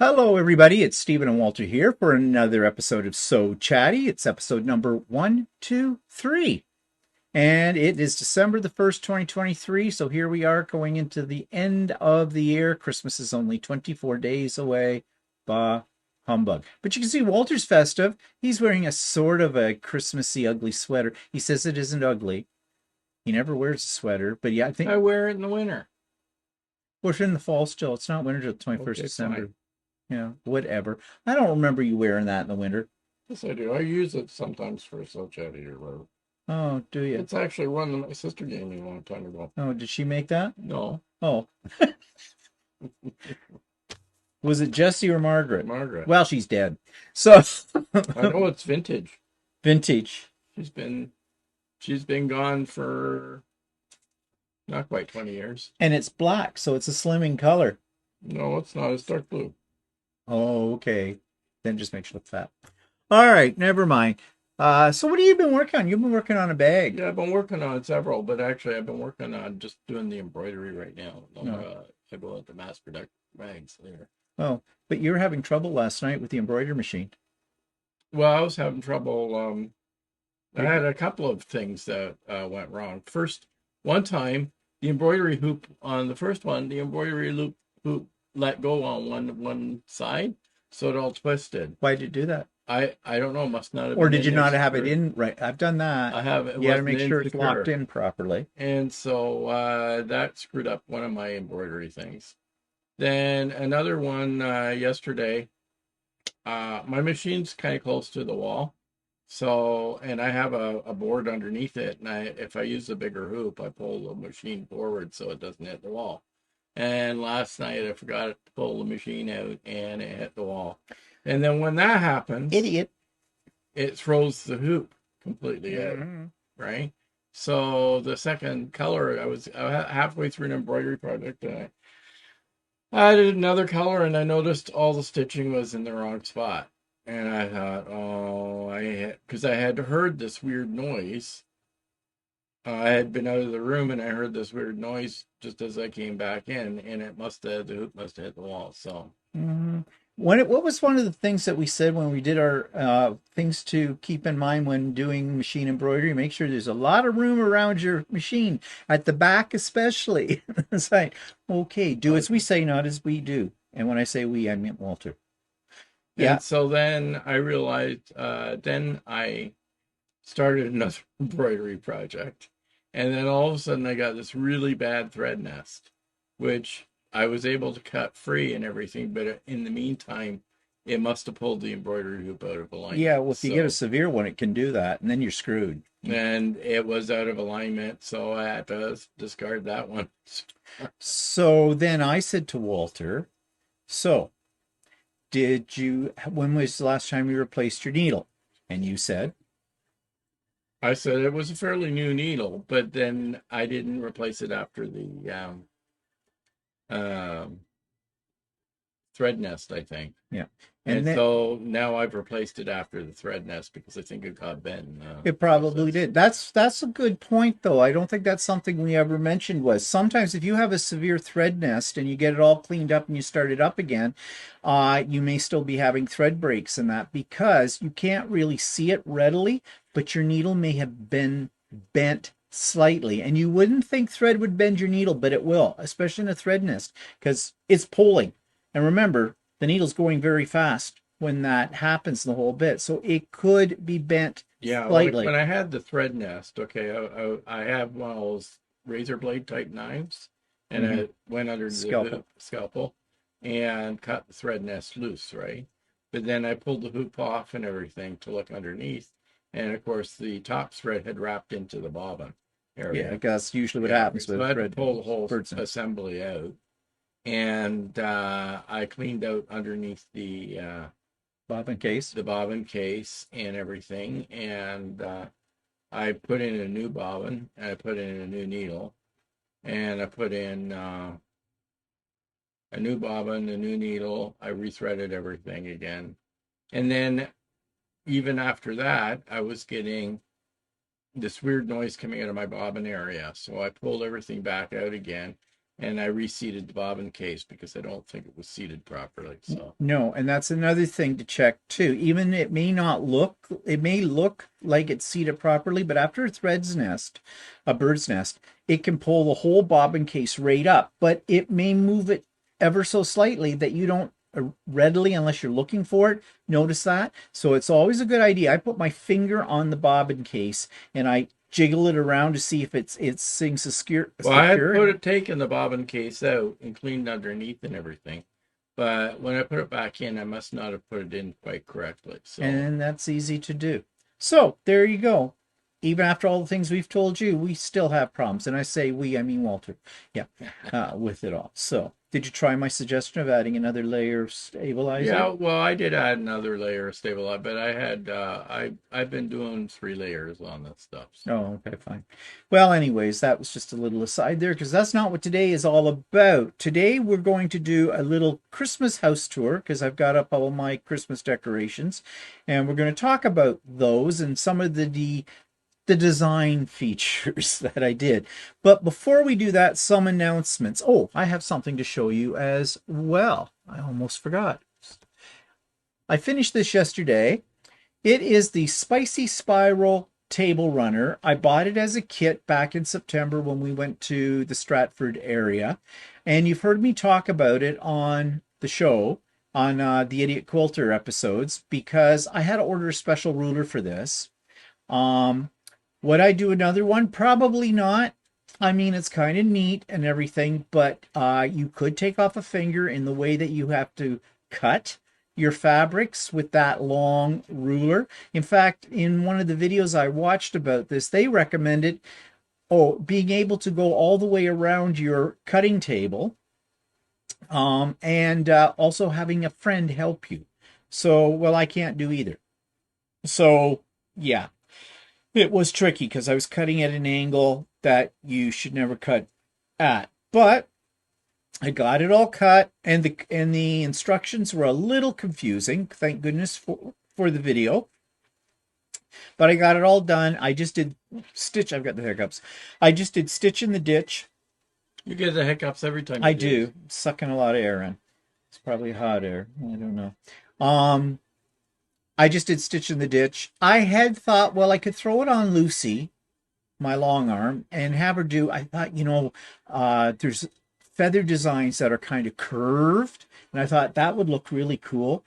Hello, everybody. It's Stephen and Walter here for another episode of So Chatty. It's episode number 123. And it is December the 1st, 2023. So here we are going into the end of the year. Christmas is only 24 days away. Bah, humbug. But you can see Walter's festive. He's wearing a sort of a Christmassy, ugly sweater. He says it isn't ugly. He never wears a sweater. But yeah, I think I wear it in the winter. we're in the fall still. It's not winter till 21st Okay, December. fine. Yeah, whatever. I don't remember you wearing that in the winter. Yes, I do. I use it sometimes for so chatty or whatever. Oh, do you? It's actually one that my sister gave me a long time ago. Oh, did she make that? No, Oh, was it Jessie or Margaret? Margaret. Well, she's dead. So I know it's vintage. vintage. She's been gone for not quite 20 years. And it's black, so it's a slimming color. No, it's not. It's dark blue. Oh, okay. Then it just makes you look fat. All right, never mind. So what have you been working on? You've been working on a bag. Yeah, I've been working on several, but actually I've been working on just doing the embroidery right now. I go into mass production rags later. Oh, but you were having trouble last night with the embroidery machine. Well, I was having trouble. I had a couple of things that went wrong. First, one time, the embroidery hoop on the first one, the embroidery hoop let go on one side, so it all twisted. Why did you do that? I don't know, must not have Or been did you in there not have it secure. in right? I've done that. I have it. You got to Wasn't make in sure it's secure. locked in properly. And so that screwed up one of my embroidery things. Then another one yesterday. My machine's kind of close to the wall. So, and I have a board underneath it, and if I use a bigger hoop, I pull the machine forward so it doesn't hit the wall. And last night I forgot to pull the machine out, and it hit the wall. And then when that happens, Idiot. it throws the hoop completely out, right? So the second color, I was halfway through an embroidery project, and I did another color, and I noticed all the stitching was in the wrong spot. And I thought, oh, because I had heard this weird noise. I had been out of the room and I heard this weird noise just as I came back in, and the hoop must have hit the wall. So, What was one of the things that we said when we did our things to keep in mind when doing machine embroidery? Make sure there's a lot of room around your machine, at the back especially. It's like, okay, do as we say, not as we do. And when I say we, I mean Walter. Yeah. and so then I realized, then I started another embroidery project. And then all of a sudden I got this really bad thread nest, which I was able to cut free and everything, but in the meantime, it must have pulled the embroidery hoop out of alignment. Yeah, well, if you get a severe one, it can do that, and then you're screwed. And it was out of alignment, so I had to discard that one. So then I said to Walter, so when was the last time you replaced your needle? And you said, I said it was a fairly new needle, but then I didn't replace it after the um, thread nest, I think. yeah. And so now I've replaced it after the thread nest because I think it got bent. It probably did. That's a good point, though. I don't think that's something we ever mentioned. Was sometimes if you have a severe thread nest and you get it all cleaned up and you start it up again, you may still be having thread breaks in that because you can't really see it readily, but your needle may have been bent slightly, and you wouldn't think thread would bend your needle, but it will, especially in a thread nest because it's pulling. And remember, the needle's going very fast when that happens the whole bit, so it could be bent slightly. Like when I had the thread nest, okay, I have one of those razor blade type knives, and I went under the scalpel and cut the thread nest loose, right? But then I pulled the hoop off and everything to look underneath, and of course the top thread had wrapped into the bobbin area. Yeah, that's usually what happens with I had to thread. pull the whole assembly out, and I cleaned out underneath the bobbin case, and everything, and I put in a new bobbin, and I put in a new needle, and I put in a new bobbin, a new needle. I rethreaded everything again, and then even after that, I was getting this weird noise coming out of my bobbin area, so I pulled everything back out again. and I reseated the bobbin case because I don't think it was seated properly. So No, and that's another thing to check too. Even it may look like it's seated properly, but after a bird's nest, it can pull the whole bobbin case right up, but it may move it ever so slightly that you don't readily, unless you're looking for it, notice that. So it's always a good idea. I put my finger on the bobbin case and I jiggle it around to see if it's staying well, I had secure. taken the bobbin case out and cleaned underneath and everything. But when I put it back in, I must not have put it in quite correctly. So And that's easy to do. So there you go. Even after all the things we've told you, we still have problems. And I say we, I mean Walter. Yeah, with it all. So did you try my suggestion of adding another layer of yeah, stabilizer? well, I did add another layer of stabilizer, but I had I've been doing 3 layers on this stuff. So. Oh, okay, fine. Well, anyways, that was just a little aside there because that's not what today is all about. Today we're going to do a little Christmas house tour because I've got up all my Christmas decorations, and we're going to talk about those and some of the design features that I did. But before we do that, some announcements. Oh, I have something to show you as well. I almost forgot. I finished this yesterday. It is the Spicy Spiral Table Runner. I bought it as a kit back in September when we went to the Stratford area. And you've heard me talk about it on the show, on the Idiot Quilter episodes, because I had to order a special ruler for this. Um, would I do another one? Probably not. I mean, it's kind of neat and everything, but you could take off a finger in the way that you have to cut your fabrics with that long ruler. In fact, in one of the videos I watched about this, they recommended being able to go all the way around your cutting table, and also having a friend help you. So, well, I can't do either. So, yeah, it was tricky because I was cutting at an angle that you should never cut at. But I got it all cut, and the instructions were a little confusing. Thank goodness for the video. But I got it all done. I just did stitch. I've got the hiccups. I just did stitch in the ditch. You get the hiccups every time I you do do, this. sucking a lot of air in. It's probably hot air. I don't know. Um, I just did stitch in the ditch. I had thought, well, I could throw it on Lucy, my long arm, and have her do. I thought, there's feather designs that are kind of curved, and I thought that would look really cool.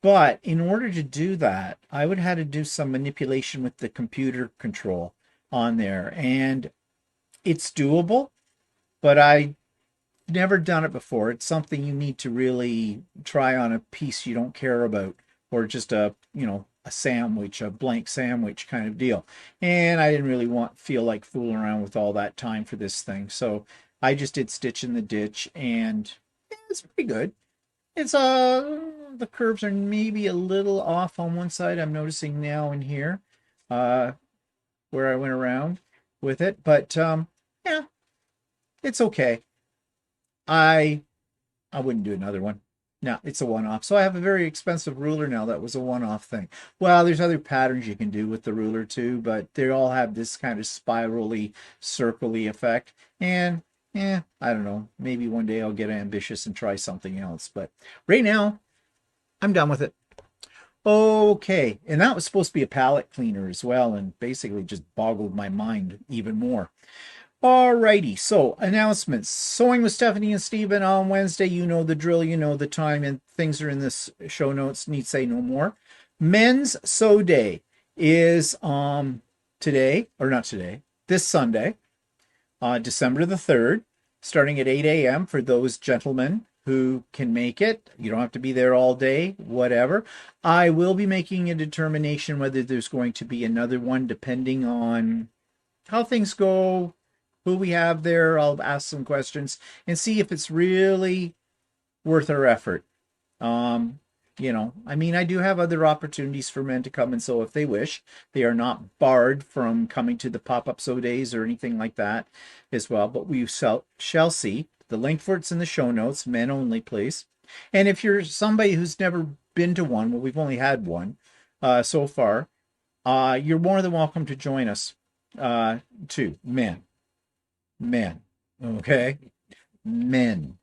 But in order to do that, I would have to do some manipulation with the computer control on there, and it's doable, but I never done it before. It's something you need to really try on a piece you don't care about, or just a sandwich, a blank sandwich kind of deal. And I didn't really feel like fooling around with all that time for this thing. So I just did stitch in the ditch, and it's pretty good. It's the curves are maybe a little off on one side. I'm noticing now in here, uh, where I went around with it, but yeah, it's okay. I I wouldn't do another one. No, it's a one-off. So I have a very expensive ruler now that was a one-off thing. Well, there's other patterns you can do with the ruler too, but they all have this kind of spirally, circly effect. And I don't know. Maybe one day I'll get ambitious and try something else. But right now, I'm done with it. Okay. And that was supposed to be a palette cleaner as well, and basically just boggled my mind even more. Alrighty, so announcements. Sewing with Stephanie and Stephen on Wednesday. You know the drill, you know the time, and things are in this show notes. Need say no more. Men's Sew Day is today, or not today, this Sunday, December the 3rd, starting at 8 a.m. for those gentlemen who can make it. You don't have to be there all day, whatever. I will be making a determination whether there's going to be another one depending on how things go, who we have there. I'll ask some questions and see if it's really worth our effort. Um, I mean, I do have other opportunities for men to come and sew if they wish. They are not barred from coming to the pop-up sew days or anything like that as well, but we shall see. The link for it's in the show notes, men only, please. And if you're somebody who's never been to one, well, we've only had one so far, you're more than welcome to join us too. Men. Okay? men.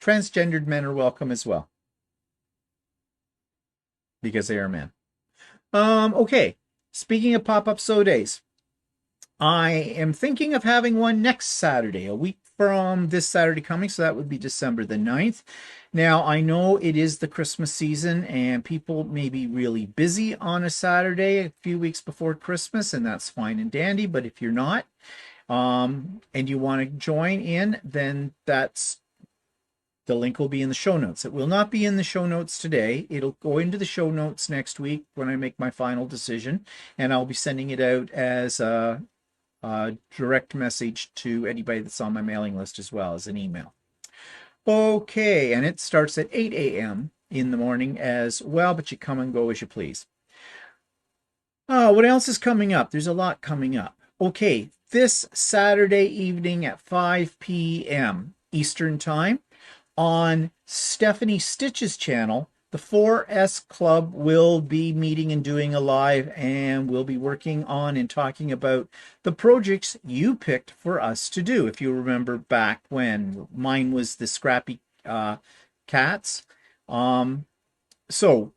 Transgendered men are welcome as well because they are men. Okay. Speaking of pop-up sew days, I am thinking of having one next Saturday, a week from this Saturday coming, so that would be December the 9th. Now, I know it is the Christmas season and people may be really busy on a Saturday a few weeks before Christmas, and that's fine and dandy, but if you're not, and you want to join in, then the link will be in the show notes. It will not be in the show notes today. It'll go into the show notes next week when I make my final decision, and I'll be sending it out as a direct message to anybody that's on my mailing list as well as an email. Okay, and it starts at 8 a.m. in the morning as well, but you come and go as you please. What else is coming up? There's a lot coming up. Okay, this Saturday evening at 5 p.m. Eastern Time on Stephanie Stitch's channel, the 4S Club will be meeting and doing a live, and we'll be working on and talking about the projects you picked for us to do. If you remember back when mine was the scrappy cats. So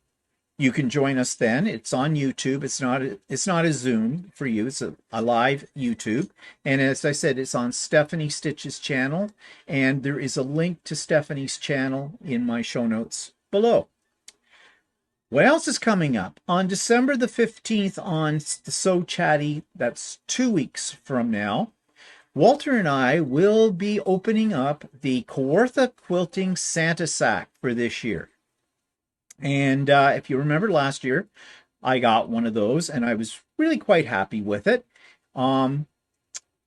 you can join us then. It's on YouTube. It's not a Zoom for you. It's a live YouTube. And as I said, it's on Stephanie Stitch's channel. And there is a link to Stephanie's channel in my show notes below. What else is coming up? On December the 15th on the So Chatty, that's 2 weeks from now, Walter and I will be opening up the Kawartha Quilting Santa Sack for this year. And if you remember last year, I got one of those and I was really quite happy with it.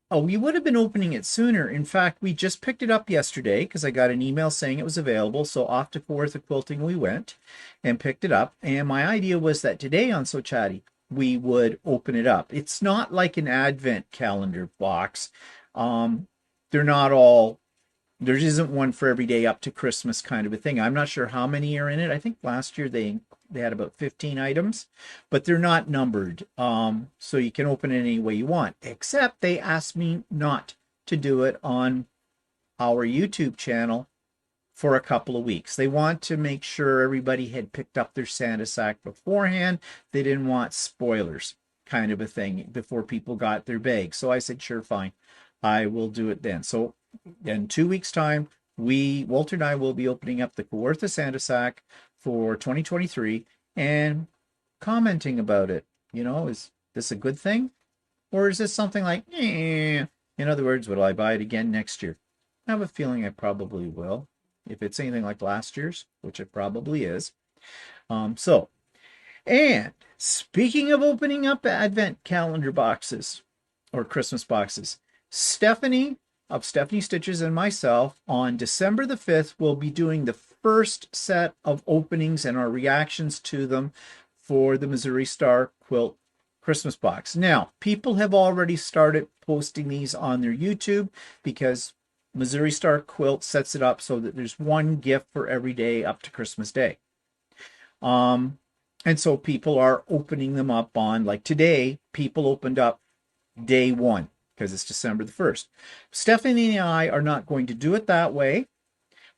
We would have been opening it sooner. In fact, we just picked it up yesterday because I got an email saying it was available. So off to Kawartha Quilting we went and picked it up. And my idea was that today on So Chatty, we would open it up. It's not like an advent calendar box. They're not all, there isn't one for every day up to Christmas kind of a thing. I'm not sure how many are in it. I think last year they had about 15 items, but they're not numbered. So you can open it any way you want, except they asked me not to do it on our YouTube channel for a couple of weeks. They want to make sure everybody had picked up their Santa sack beforehand. They didn't want spoilers kind of a thing before people got their bag. So I said, sure, fine. I will do it then. So in 2 weeks' time, Walter and I will be opening up the Kawartha Santa Sack for 2023 and commenting about it. You know, is this a good thing? Or is this something like, eh? In other words, will I buy it again next year? I have a feeling I probably will. If it's anything like last year's, which it probably is. And speaking of opening up Advent calendar boxes or Christmas boxes, Stephanie of Stephanie Stitches and myself on December the 5th will be doing the first set of openings and our reactions to them for the Missouri Star Quilt Christmas box. Now, people have already started posting these on their YouTube because Missouri Star Quilt sets it up so that there's one gift for every day up to Christmas Day. And so people are opening them up on, like today, people opened up day one because it's December the 1st. Stephanie and I are not going to do it that way.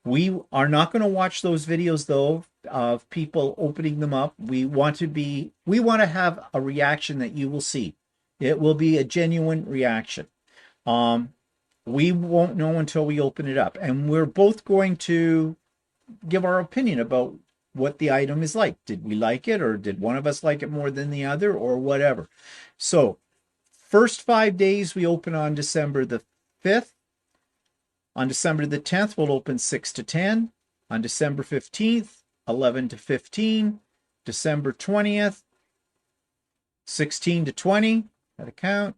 We are not going to watch those videos though of people opening them up. We want to have a reaction that you will see. It will be a genuine reaction. We won't know until we open it up. And we're both going to give our opinion about what the item is like. Did we like it, or did one of us like it more than the other, or whatever? So first 5 days we open on December the 5th. On December the 10th, we'll open 6 to 10. On December 15th, 11 to 15. December 20th, 16 to 20. That count.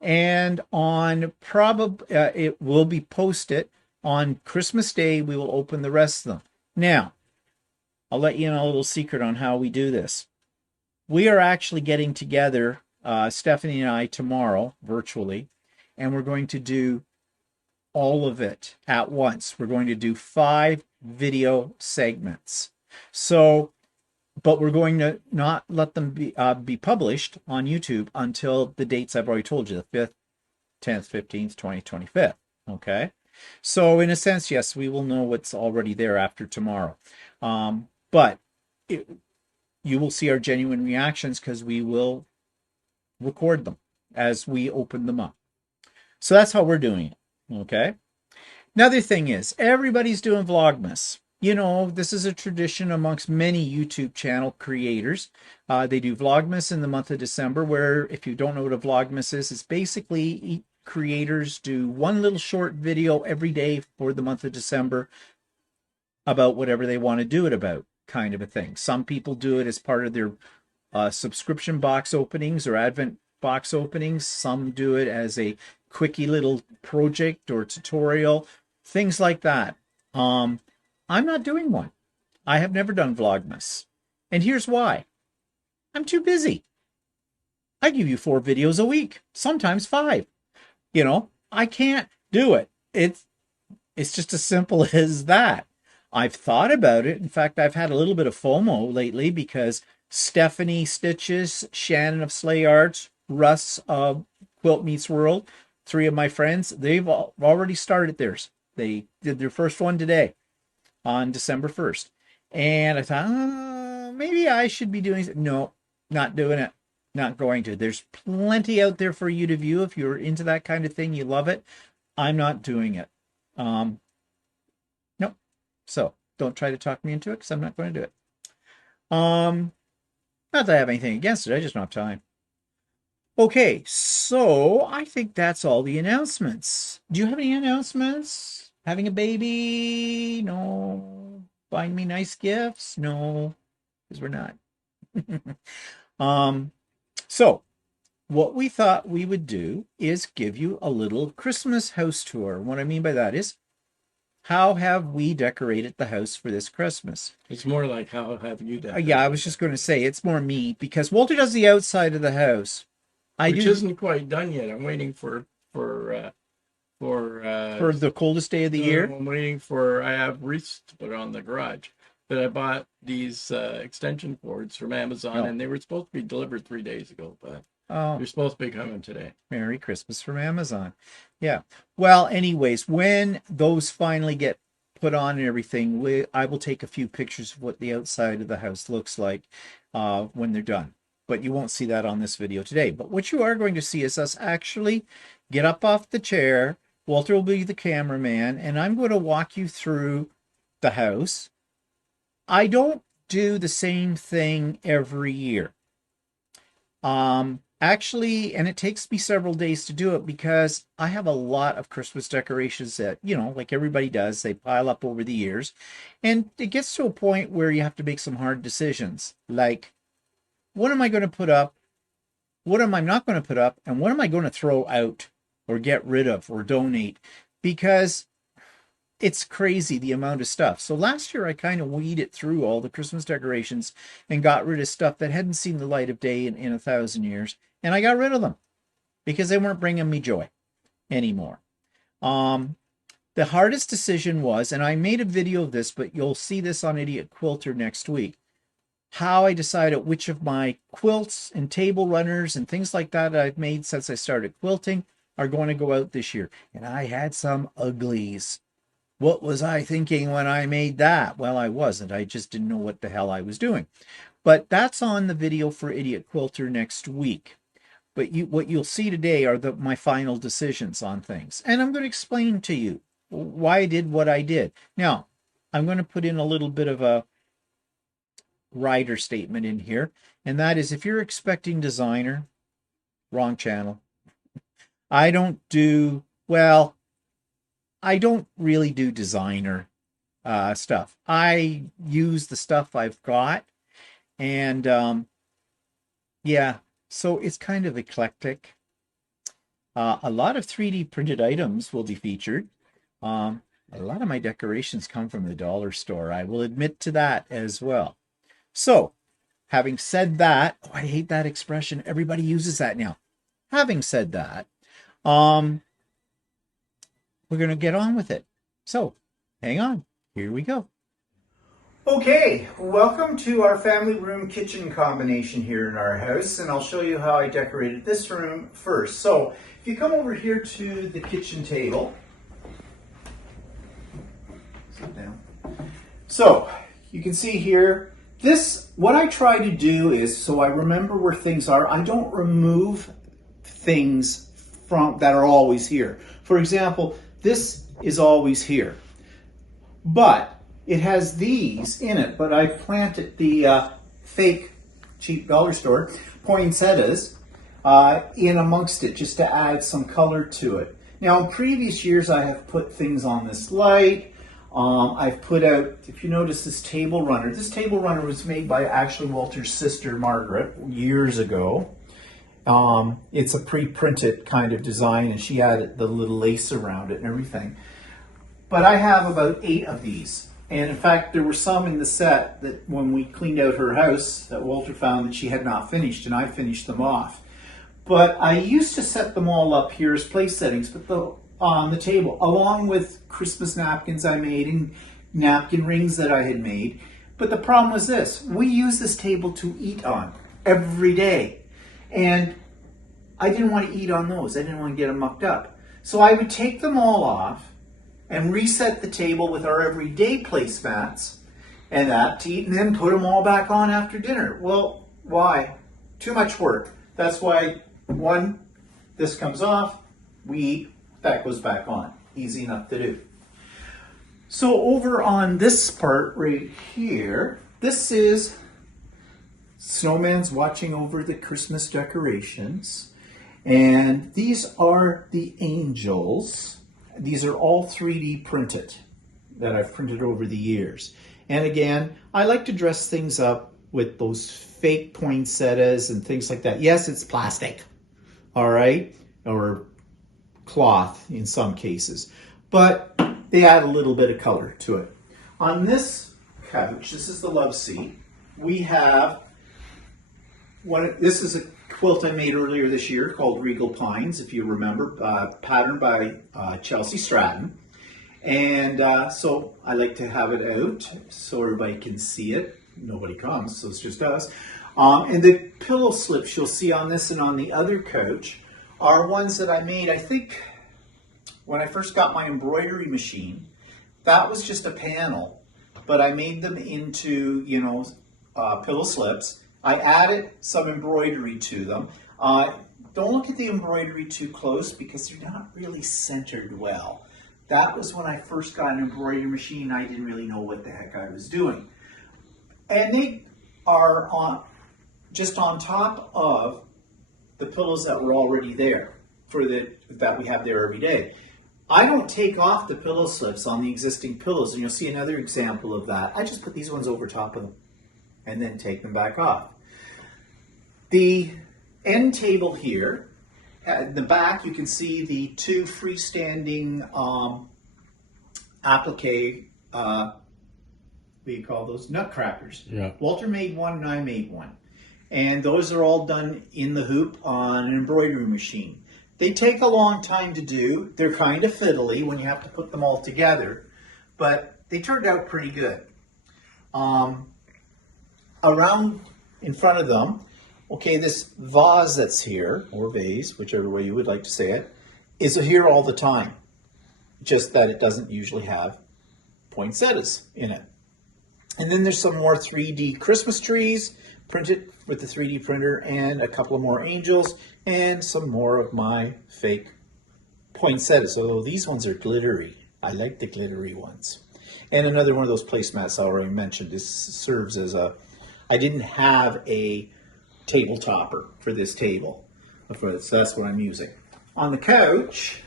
And on it will be posted on Christmas Day. We will open the rest of them. Now, I'll let you in a little secret on how we do this. We are actually getting together, Stephanie and I, tomorrow virtually, and we're going to do all of it at once. We're going to do 5 video segments. So, but we're going to not let them be published on YouTube until the dates I've already told you, the 5th, 10th, 15th, 20th, 25th. Okay. So in a sense, yes, we will know what's already there after tomorrow. But it, you will see our genuine reactions because we will record them as we open them up. So that's how we're doing it. Okay. Another thing is everybody's doing Vlogmas. You know, this is a tradition amongst many YouTube channel creators. They do Vlogmas in the month of December, where if you don't know what a Vlogmas is, it's basically creators do one little short video every day for the month of December about whatever they want to do it about, kind of a thing. Some people do it as part of their subscription box openings or Advent box openings. Some do it as a quickie little project or tutorial, things like that. I'm not doing one. I have never done Vlogmas. And here's why. I'm too busy. I give you 4 videos a week, sometimes 5. You know, I can't do it. It's just as simple as that. I've thought about it. In fact, I've had a little bit of FOMO lately because Stephanie Stitches, Shannon of Slay Arts, Russ of Quilt Meets World, 3 of my friends, they've already started theirs. They did their first one today on December 1st. And I thought, maybe I should be doing it. No, not doing it. Not going to. There's plenty out there for you to view if you're into that kind of thing. You love it. I'm not doing it. Nope. So don't try to talk me into it because I'm not going to do it. Not that I have anything against it. I just don't have time. Okay, so I think that's all the announcements. Do you have any announcements? Having a baby? No. Buying me nice gifts? No, because we're not. So what we thought we would do is give you a little Christmas house tour. What I mean by that is, how have we decorated the house for this Christmas? It's more like how have you decorated? Yeah, I was just going to say it's more me because Walter does the outside of the house. Which isn't quite done yet. I'm waiting for the coldest day of the year. I'm waiting for, I have wreaths to put on the garage. But I bought these extension cords from Amazon, and they were supposed to be delivered 3 days ago, but they're supposed to be coming today. Merry Christmas from Amazon. Yeah. Well, anyways, when those finally get put on and everything, I will take a few pictures of what the outside of the house looks like when they're done. But you won't see that on this video today. But what you are going to see is us actually get up off the chair. Walter will be the cameraman, and I'm going to walk you through the house. I don't do the same thing every year. Actually, and it takes me several days to do it because I have a lot of Christmas decorations that, you know, like everybody does, they pile up over the years. And it gets to a point where you have to make some hard decisions. Like, what am I going to put up? What am I not going to put up? And what am I going to throw out or get rid of or donate? Because it's crazy the amount of stuff. So last year I kind of weeded through all the Christmas decorations and got rid of stuff that hadn't seen the light of day in 1,000 years. And I got rid of them because they weren't bringing me joy anymore. The hardest decision was, and I made a video of this, but you'll see this on Idiot Quilter next week, how I decided which of my quilts and table runners and things like that I've made since I started quilting are going to go out this year. And I had some uglies. What was I thinking when I made that? Well, I wasn't. I just didn't know what the hell I was doing. But that's on the video for Idiot Quilter next week. But what you'll see today are my final decisions on things. And I'm going to explain to you why I did what I did. Now, I'm going to put in a little bit of a rider statement in here. And that is, if you're expecting designer, wrong channel. I don't really do designer stuff. I use the stuff I've got. And yeah, so it's kind of eclectic. A lot of 3D printed items will be featured. A lot of my decorations come from the dollar store. I will admit to that as well. So, having said that, I hate that expression. Everybody uses that now. Having said that, we're going to get on with it. So, hang on. Here we go. Okay, welcome to our family room kitchen combination here in our house, and I'll show you how I decorated this room first. So, if you come over here to the kitchen table, So you can see here, what I try to do is, so I remember where things are, I don't remove things from that are always here. For example, this is always here, but it has these in it, but I planted the fake cheap dollar store poinsettias in amongst it just to add some color to it. Now in previous years I have put things on this light. I've put out, if you notice this table runner was made by actually Walter's sister Margaret years ago. It's a pre-printed kind of design, and she added the little lace around it and everything. But I have about 8 of these. And in fact, there were some in the set that when we cleaned out her house that Walter found that she had not finished, and I finished them off. But I used to set them all up here as place settings, but on the table, along with Christmas napkins I made and napkin rings that I had made. But the problem was this: we use this table to eat on every day. And I didn't want to eat on those. I didn't want to get them mucked up. So I would take them all off and reset the table with our everyday placemats and that to eat, and then put them all back on after dinner. Well, why? Too much work. That's why, one, this comes off, we eat, that goes back on. Easy enough to do. So over on this part right here, this is Snowman's watching over the Christmas decorations. And these are the angels. These are all 3D printed that I've printed over the years. And again, I like to dress things up with those fake poinsettias and things like that. Yes, it's plastic, all right, or cloth in some cases, but they add a little bit of color to it. On this couch, this is the love seat, we have this is a quilt I made earlier this year called Regal Pines, if you remember, patterned by Chelsea Stratton. And so I like to have it out so everybody can see it. Nobody comes, so it's just us. And the pillow slips you'll see on this and on the other couch are ones that I made, I think, when I first got my embroidery machine. That was just a panel, but I made them into, pillow slips. I added some embroidery to them. Don't look at the embroidery too close because they're not really centered well. That was when I first got an embroidery machine. I didn't really know what the heck I was doing. And they are just on top of the pillows that were already there that we have there every day. I don't take off the pillow slips on the existing pillows, and you'll see another example of that. I just put these ones over top of them and then take them back off. The end table here, at the back you can see the 2 freestanding applique, what do you call those? Nutcrackers. Yeah. Walter made one and I made one. And those are all done in the hoop on an embroidery machine. They take a long time to do. They're kind of fiddly when you have to put them all together, but they turned out pretty good. Around in front of them, okay, this vase that's here, or vase, whichever way you would like to say it, is here all the time. Just that it doesn't usually have poinsettias in it. And then there's some more 3D Christmas trees printed with the 3D printer, and a couple of more angels, and some more of my fake poinsettias. Although these ones are glittery. I like the glittery ones. And another one of those placemats I already mentioned. This serves as I didn't have a table topper for this table, so that's what I'm using. On the couch,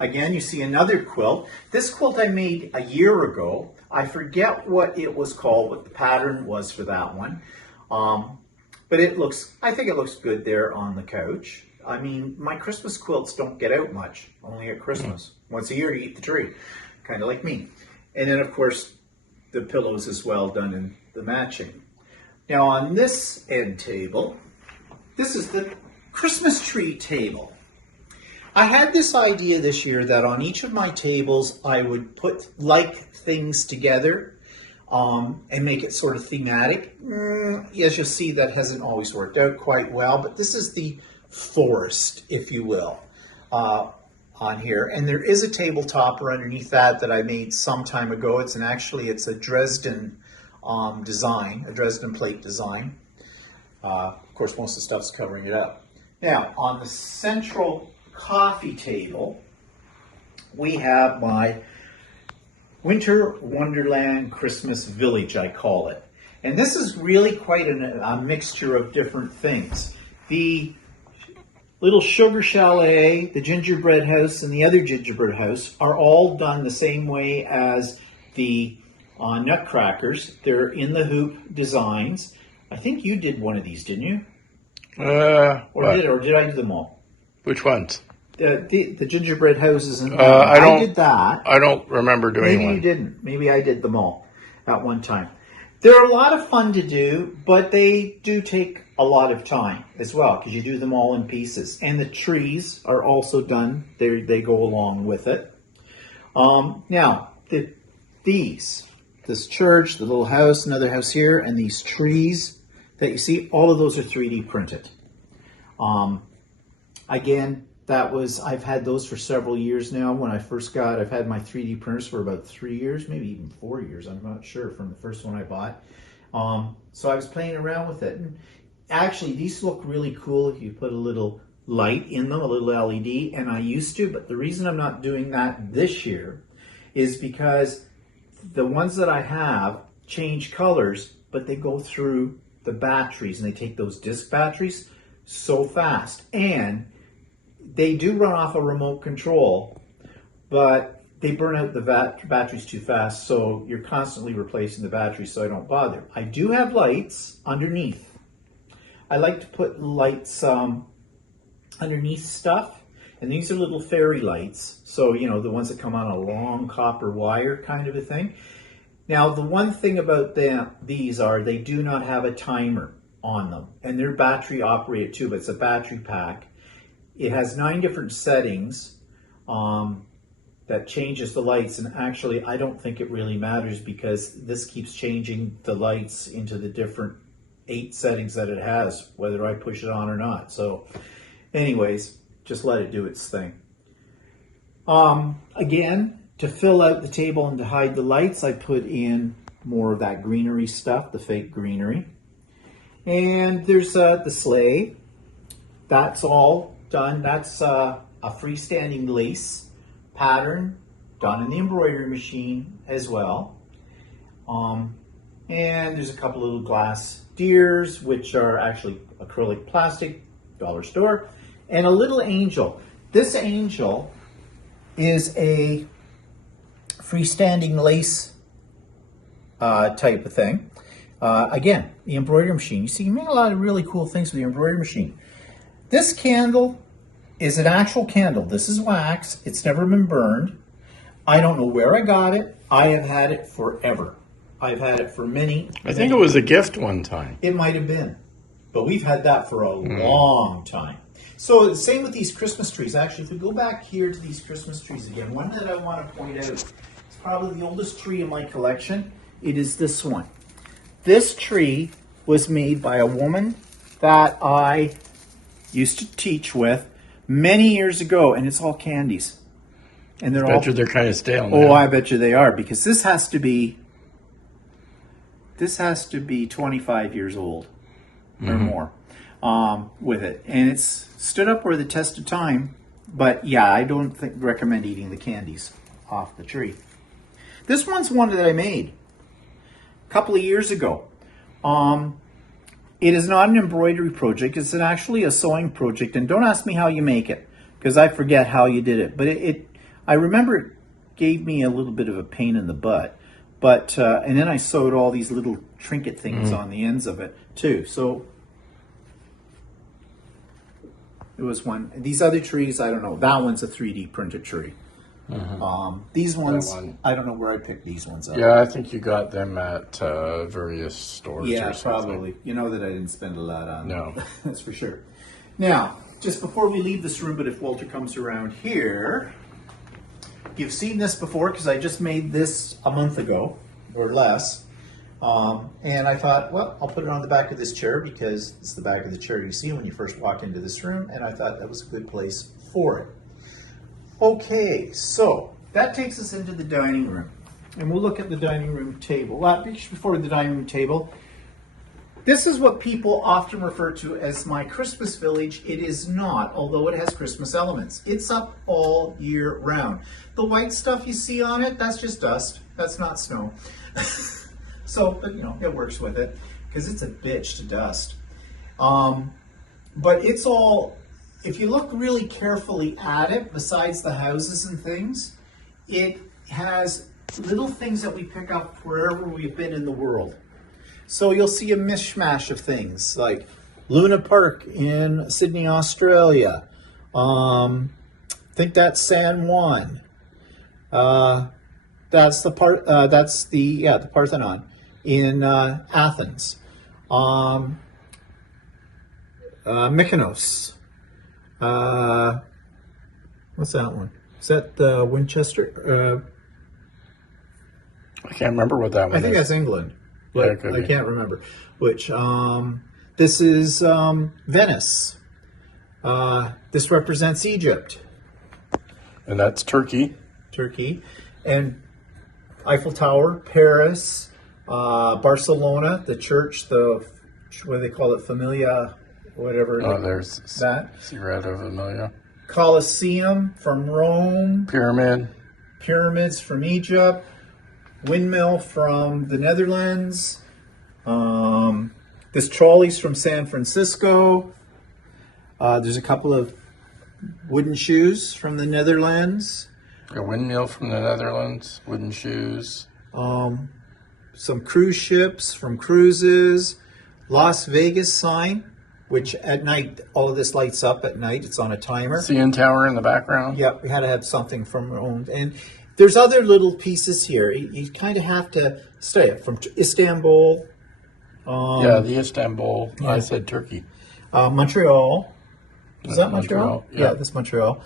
again, you see another quilt. This quilt I made a year ago. I forget what it was called, what the pattern was for that one. But I think it looks good there on the couch. I mean, my Christmas quilts don't get out much, only at Christmas. Once a year to eat the tree, kind of like me. And then, of course, the pillows as well, done in the matching. Now, on this end table, this is the Christmas tree table. I had this idea this year that on each of my tables, I would put like things together and make it sort of thematic. As you'll see, that hasn't always worked out quite well, but this is the forest, if you will. on here, and there is a table topper underneath that I made some time ago. It's a Dresden design, a Dresden plate design. Of course, most of the stuff's covering it up. Now, on the central coffee table, we have my Winter Wonderland Christmas Village, I call it. And this is really quite a mixture of different things. The little sugar chalet, the gingerbread house, and the other gingerbread house are all done the same way as the nutcrackers. They're in the hoop designs. I think you did one of these, didn't you? Or did I do them all? Which ones? The gingerbread houses. And I did that. I don't remember doing one. Maybe you didn't. Maybe I did them all at one time. They're a lot of fun to do, but they do take a lot of time as well because you do them all in pieces. And the trees are also done. They go along with it. Now, this church, the little house, another house here, and these trees that you see, all of those are 3D printed. Again, I've had those for several years now. When I first I've had my 3D printers for about 3 years, maybe even 4 years. I'm not sure from the first one I bought. So I was playing around with it. And actually, these look really cool if you put a little light in them, a little LED, and I used to, but the reason I'm not doing that this year is because the ones that I have change colors, but they go through the batteries, and they take those disc batteries so fast. And they do run off a remote control, but they burn out the batteries too fast, so you're constantly replacing the batteries, so I don't bother. I do have lights underneath. I like to put lights underneath stuff, and these are little fairy lights, so the ones that come on a long copper wire kind of a thing. Now, the one thing about these are they do not have a timer on them, and they're battery operated too, but it's a battery pack. It has 9 different settings that changes the lights, and actually I don't think it really matters because this keeps changing the lights into the different 8 settings that it has, whether I push it on or not. So anyways, just let it do its thing. Again, to fill out the table and to hide the lights, I put in more of that greenery stuff, the fake greenery. And there's the sleigh. That's all done. That's a freestanding lace pattern done in the embroidery machine as well. And there's a couple little glass deers, which are actually acrylic plastic, dollar store, and a little angel. This angel is a freestanding lace type of thing. Again, the embroidery machine. You see, you made a lot of really cool things with the embroidery machine. This candle is an actual candle. This is wax. It's never been burned. I don't know where I got it. I have had it forever. I've had it for many. I think it was a gift one time. It might have been, but we've had that for a long time. So the same with these Christmas trees. Actually, if we go back here to these Christmas trees again, one that I want to point out, it's probably the oldest tree in my collection. It is this one. This tree was made by a woman that I used to teach with many years ago, and it's all candies. And they're all. They're kind of stale now. Oh, I bet you they are, because this has to be 25 years old or more with it, and it's stood up for the test of time. But yeah, I don't recommend eating the candies off the tree. This one's one that I made a couple of years ago. It is not an embroidery project. It's actually a sewing project. And don't ask me how you make it, because I forget how you did it. But I remember it gave me a little bit of a pain in the butt. But and then I sewed all these little trinket things on the ends of it too. So it was one. These other trees, I don't know. That one's a 3D printed tree. These ones, I don't know where I picked these ones up. Yeah, I think you got them at various stores. Yeah, or something. probably. You know that I didn't spend a lot on them. No. That's for sure. Now, just before we leave this room, but if Walter comes around here, you've seen this before because I just made this a month ago or less. And I thought, well, I'll put it on the back of this chair because it's the back of the chair you see when you first walk into this room. And I thought that was a good place for it. Okay, so that takes us into the dining room. And we'll look at the dining room table. Well, before the dining room table, this is what people often refer to as my Christmas village. It is not, although it has Christmas elements. It's up all year round. The white stuff you see on it, that's just dust. That's not snow. So, but you know, it works with it because it's a bitch to dust. But it's all, if you look really carefully at it, besides the houses and things, it has little things that we pick up wherever we've been in the world. So you'll see a mishmash of things like Luna Park in Sydney, Australia. I think that's San Juan. That's the the Parthenon in Athens. Mykonos. What's that one? Is that Winchester? I can't remember what that one is. I think that's England, but Yeah, I can't remember which. This is Venice. This represents Egypt. And that's Turkey. Turkey. And Eiffel Tower, Paris, Barcelona, the church, what do they call it, Familia, whatever. Oh, there's that. Sagrada Familia. Colosseum from Rome. Pyramids from Egypt. Windmill from the Netherlands. This trolley's from San Francisco. There's a couple of wooden shoes from the Netherlands. A windmill from the Netherlands, wooden shoes. Some cruise ships from cruises. Las Vegas sign, which at night, all of this lights up at night. It's on a timer. CN Tower in the background. Yeah, we had to have something from our own. And there's other little pieces here. You kind of have to study it. From Istanbul. Yeah, the Istanbul. Yeah. I said Turkey. Montreal. Is that Montreal? Yeah, that's Montreal.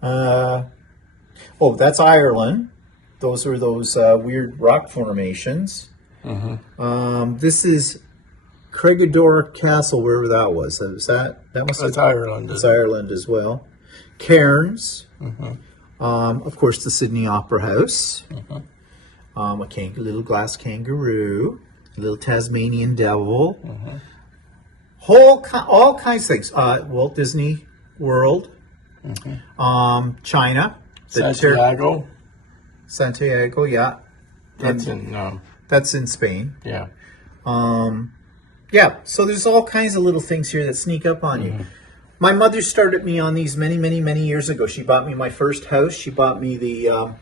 That's Ireland. Those are those weird rock formations. Mm-hmm. This is Craigador Castle, wherever that was. That's Ireland. It's Ireland as well. Cairns. Mm-hmm. Of course, the Sydney Opera House. Mm-hmm. A little glass kangaroo. A little Tasmanian devil. Mm-hmm. All kinds of things. Walt Disney World. Mm-hmm. China. Santiago, yeah. That's in Spain. Yeah. Yeah, so there's all kinds of little things here that sneak up on you. My mother started me on these many, many, many years ago. She bought me my first house. She bought me the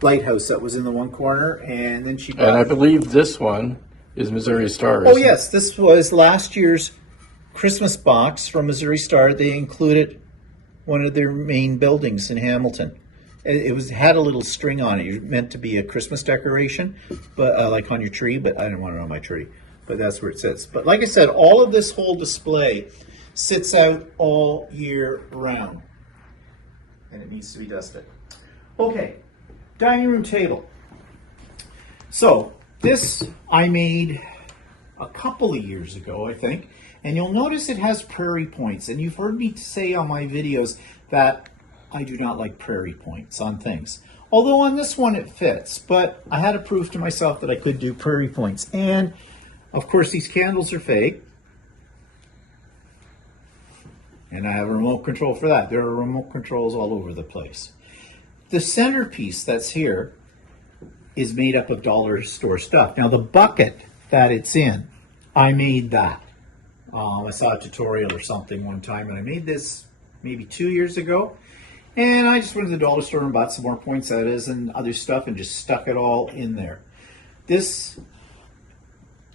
lighthouse that was in the one corner, and then she bought... And I believe this one is Missouri Star. Oh, yes. This was last year's Christmas box from Missouri Star. They included one of their main buildings in Hamilton. It had a little string on it. It was meant to be a Christmas decoration, but like on your tree, but I didn't want it on my tree. But that's where it sits. But like I said, all of this whole display sits out all year round. And it needs to be dusted. Okay, dining room table. So this I made a couple of years ago, I think. And you'll notice it has prairie points. And you've heard me say on my videos that I do not like prairie points on things. Although on this one it fits. But I had to prove to myself that I could do prairie points. And of course these candles are fake. And I have a remote control for that. There are remote controls all over the place. The centerpiece that's here is made up of dollar store stuff. Now the bucket that it's in, I made that. I saw a tutorial or something one time, and I made this maybe 2 years ago. And I just went to the dollar store and bought some more poinsettias and other stuff and just stuck it all in there. These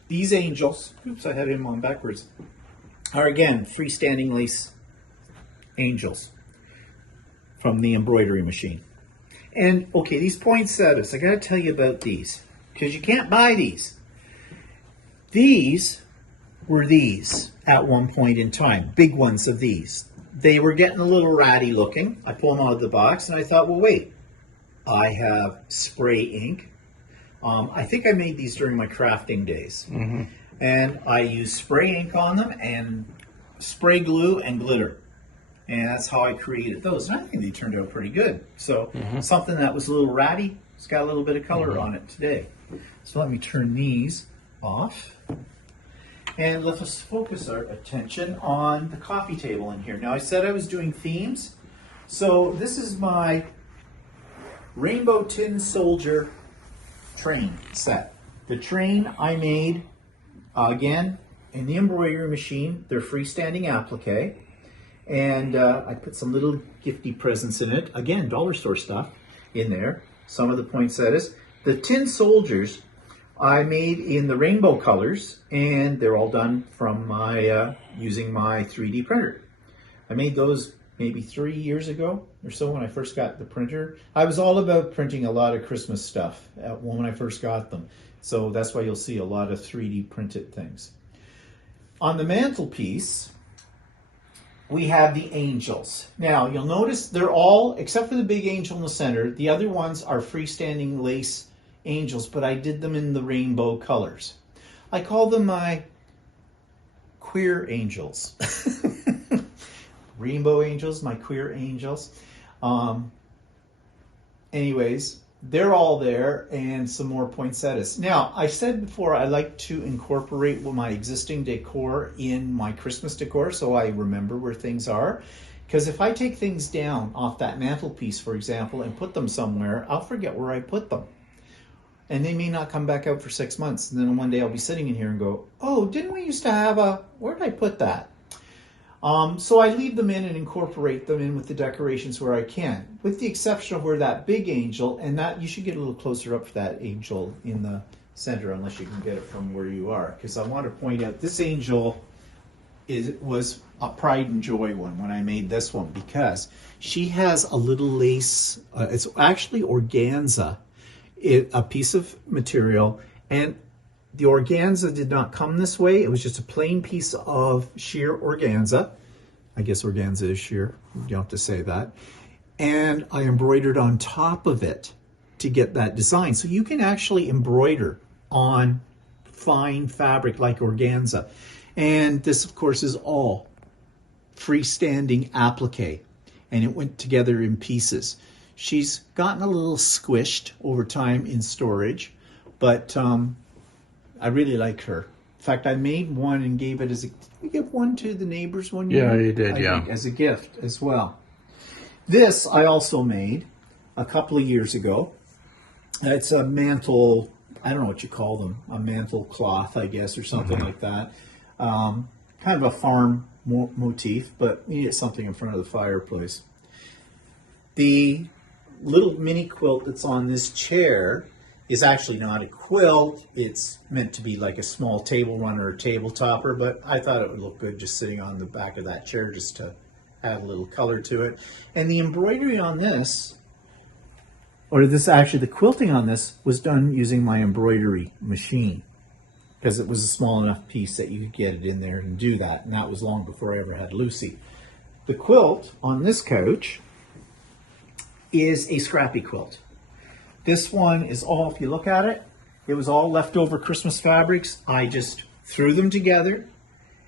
angels, oops, I had him on backwards, are again freestanding lace angels from the embroidery machine. And okay, these poinsettias, I gotta tell you about these because you can't buy these. These were these at one point in time, big ones of these. They were getting a little ratty looking. I pulled them out of the box and I thought, well, wait, I have spray ink. I think I made these during my crafting days. Mm-hmm. And I used spray ink on them and spray glue and glitter. And that's how I created those. And I think they turned out pretty good. So something that was a little ratty, it's got a little bit of color on it today. So let me turn these off. And let us focus our attention on the coffee table in here. Now I said I was doing themes. So this is my Rainbow Tin Soldier train set. The train I made, again, in the embroidery machine. They're freestanding applique. And I put some little gifty presents in it. Again, dollar store stuff in there. Some of the poinsettias. The tin soldiers I made in the rainbow colors, and they're all done from my using my 3D printer. I made those maybe 3 years ago or so when I first got the printer. I was all about printing a lot of Christmas stuff when I first got them. So that's why you'll see a lot of 3D printed things. On the mantelpiece, we have the angels. Now, you'll notice they're all, except for the big angel in the center, the other ones are freestanding lace angels, but I did them in the rainbow colors. I call them my queer angels. Rainbow angels, my queer angels. Anyways, they're all there, and some more poinsettias. Now, I said before I like to incorporate my existing decor in my Christmas decor so I remember where things are. Because if I take things down off that mantelpiece, for example, and put them somewhere, I'll forget where I put them. And they may not come back out for 6 months. And then one day I'll be sitting in here and go, oh, didn't we used to have where did I put that? So I leave them in and incorporate them in with the decorations where I can, with the exception of where that big angel, and that you should get a little closer up for that angel in the center, unless you can get it from where you are. Because I want to point out this angel was a pride and joy one when I made this one, because she has a little lace, it's actually organza, a piece of material, and the organza did not come this way. It was just a plain piece of sheer organza. I guess organza is sheer. You don't have to say that. And I embroidered on top of it to get that design. So you can actually embroider on fine fabric like organza. And this, of course, is all freestanding applique. And it went together in pieces. She's gotten a little squished over time in storage, but I really like her. In fact, I made one and gave it as a... Did we give one to the neighbors one year? Yeah, you did, I think, as a gift as well. This I also made a couple of years ago. It's a mantle, I don't know what you call them, a mantle cloth, I guess, or something like that. Kind of a farm motif, but you need something in front of the fireplace. The little mini quilt that's on this chair is actually not a quilt. It's meant to be like a small table runner or table topper, but I thought it would look good just sitting on the back of that chair just to add a little color to it. And the embroidery on this, or this actually, the quilting on this was done using my embroidery machine, because it was a small enough piece that you could get it in there and do that. And that was long before I ever had Lucy. The quilt on this couch is a scrappy quilt. This one is all, if you look at it, it was all leftover Christmas fabrics. I just threw them together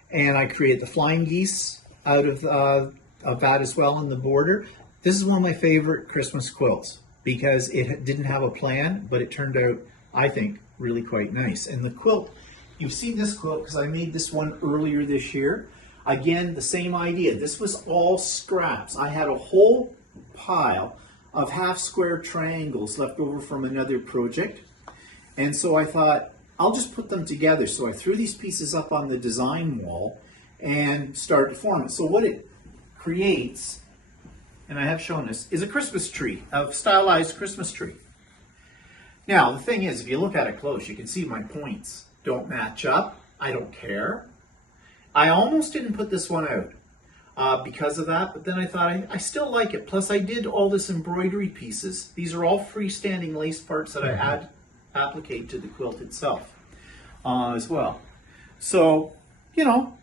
and I created the flying geese out of that as well in the border. This is one of my favorite Christmas quilts because it didn't have a plan, but it turned out, I think, really quite nice. And the quilt, you've seen this quilt because I made this one earlier this year. Again, the same idea. This was all scraps. I had a whole pile of half square triangles left over from another project. And so I thought, I'll just put them together. So I threw these pieces up on the design wall and started to form it. So what it creates, and I have shown this, is a Christmas tree, a stylized Christmas tree. Now, the thing is, if you look at it close, you can see my points don't match up. I don't care. I almost didn't put this one out because of that, but then I thought I still like it. Plus, I did all this embroidery pieces. These are all freestanding lace parts that I had appliqued to the quilt itself as well. So, you know,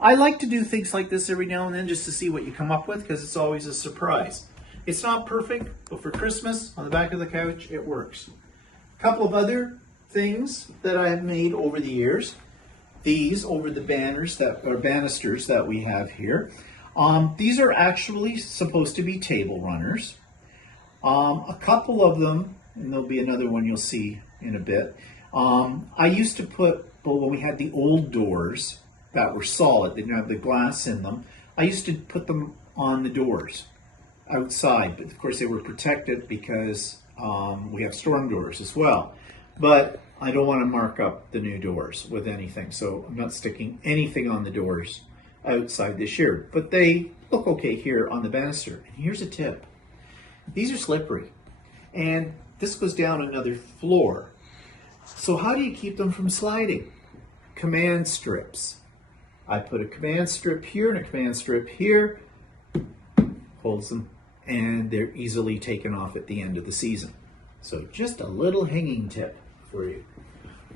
I like to do things like this every now and then just to see what you come up with because it's always a surprise. It's not perfect, but for Christmas, on the back of the couch, it works. A couple of other things that I have made over the years. These over the banners that are banisters that we have here. These are actually supposed to be table runners. A couple of them, and there'll be another one you'll see in a bit. I used to put, but when we had the old doors that were solid, they didn't have the glass in them, I used to put them on the doors outside, but of course they were protected because we have storm doors as well. But I don't want to mark up the new doors with anything, so I'm not sticking anything on the doors outside this year. But they look okay here on the banister. And here's a tip. These are slippery, and this goes down another floor. So how do you keep them from sliding? Command strips. I put a command strip here and a command strip here, holds them, and they're easily taken off at the end of the season. So just a little hanging tip for you.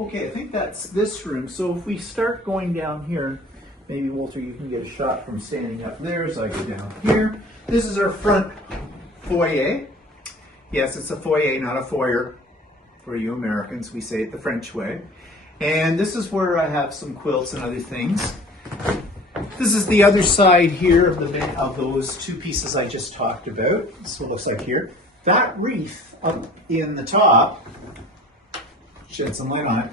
Okay, I think that's this room. So if we start going down here, maybe Walter, you can get a shot from standing up there as I go down here. This is our front foyer. Yes, it's a foyer, not a foyer. For you Americans, we say it the French way. And this is where I have some quilts and other things. This is the other side here of those two pieces I just talked about. This is what it looks like here. That wreath up in the top, shed some light on it.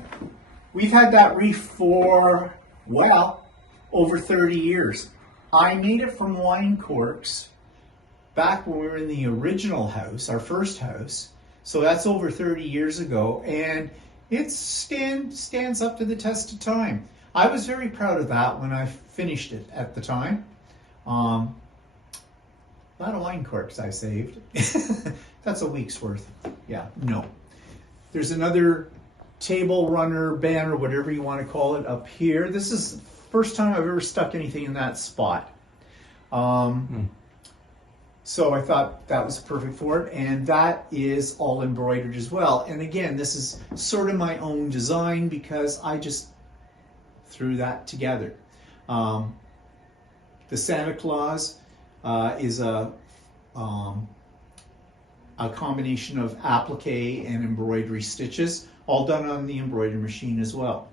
We've had that wreath for, well, over 30 years. I made it from wine corks back when we were in the original house, our first house. So that's over 30 years ago, and it stands up to the test of time. I was very proud of that when I finished it at the time. A lot of wine corks I saved. That's a week's worth. Yeah, no. There's another table runner, banner, whatever you want to call it, up here. This is the first time I've ever stuck anything in that spot. So I thought that was perfect for it, and that is all embroidered as well. And again, this is sort of my own design because I just threw that together. The Santa Claus is a combination of applique and embroidery stitches, all done on the embroidery machine as well.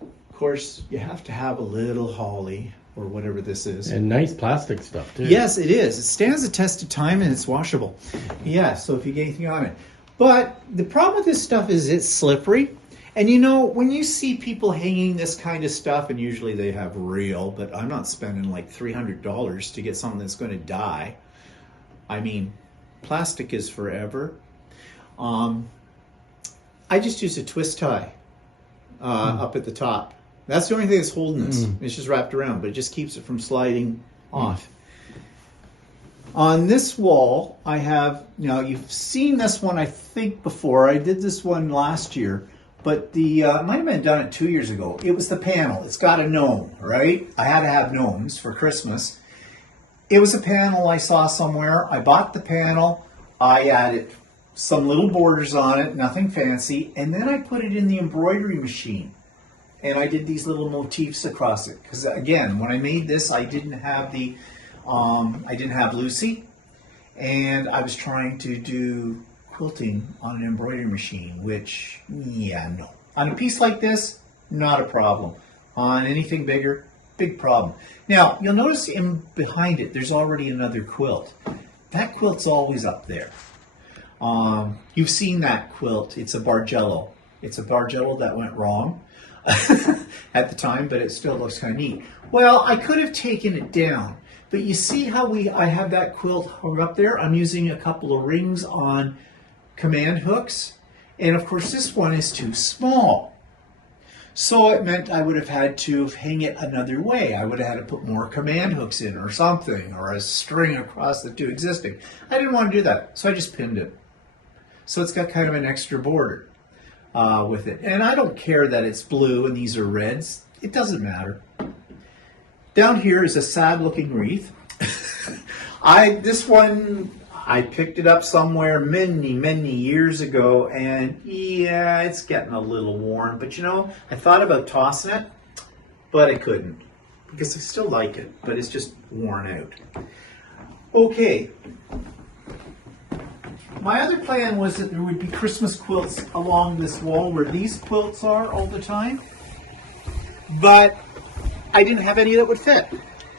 Of course, you have to have a little holly or whatever this is. And nice plastic stuff too. Yes, it is. It stands the test of time and it's washable. Yeah, so if you get anything on it. But the problem with this stuff is it's slippery. And you know, when you see people hanging this kind of stuff, and usually they have real, but I'm not spending like $300 to get something that's going to die. I mean, plastic is forever. I just use a twist tie up at the top. That's the only thing that's holding this. It's just wrapped around, but it just keeps it from sliding off. On this wall, I have, you've seen this one, I think, before. I did this one last year, but the it might have been done it 2 years ago. It was the panel. It's got a gnome, right? I had to have gnomes for Christmas. It was a panel I saw somewhere. I bought the panel. I added some little borders on it, nothing fancy, and then I put it in the embroidery machine. And I did these little motifs across it. Because again, when I made this, I didn't have Lucy. And I was trying to do quilting on an embroidery machine, which, yeah, no. On a piece like this, not a problem. On anything bigger, big problem. Now, you'll notice behind it, there's already another quilt. That quilt's always up there. You've seen that quilt. It's a Bargello. It's a Bargello that went wrong at the time, but it still looks kind of neat. Well, I could have taken it down, but you see how I have that quilt hung up there? I'm using a couple of rings on command hooks, and of course this one is too small. So it meant I would have had to hang it another way. I would have had to put more command hooks in or something, or a string across the two existing. I didn't want to do that, so I just pinned it. So it's got kind of an extra border with it. And I don't care that it's blue and these are reds. It doesn't matter. Down here is a sad looking wreath. This one, I picked it up somewhere many years ago, and yeah, it's getting a little worn. But I thought about tossing it, but I couldn't because I still like it, but it's just worn out. Okay. My other plan was that there would be Christmas quilts along this wall where these quilts are all the time, but I didn't have any that would fit.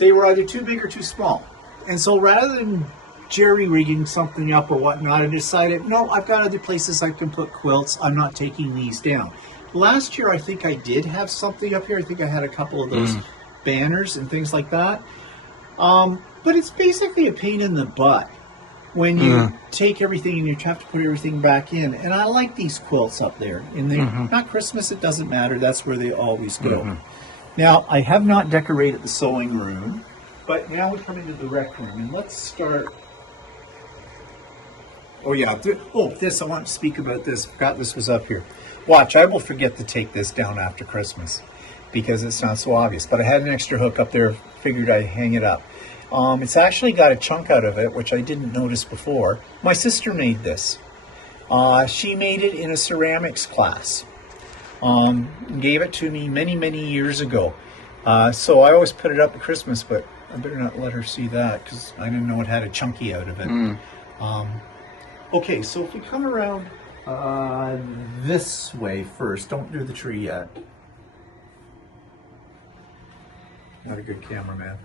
they were either too big or too small. And so rather than jerry-rigging something up or whatnot, I decided, no, I've got other places I can put quilts. I'm not taking these down. Last year, I think I did have something up here. I think I had a couple of those banners and things like that. But it's basically a pain in the butt when you take everything and you have to put everything back in. And I like these quilts up there. And they're not Christmas, it doesn't matter. That's where they always go. Now, I have not decorated the sewing room, but now we come into the rec room. And let's start. Oh, yeah. I want to speak about this. Forgot this was up here. Watch, I will forget to take this down after Christmas because it's not so obvious. But I had an extra hook up there, figured I'd hang it up. It's actually got a chunk out of it, which I didn't notice before. My sister made this. She made it in a ceramics class. Gave it to me many, many years ago. So I always put it up at Christmas, but I better not let her see that because I didn't know it had a chunky out of it. Okay, so if we come around this way first, don't do the tree yet. Not a good cameraman.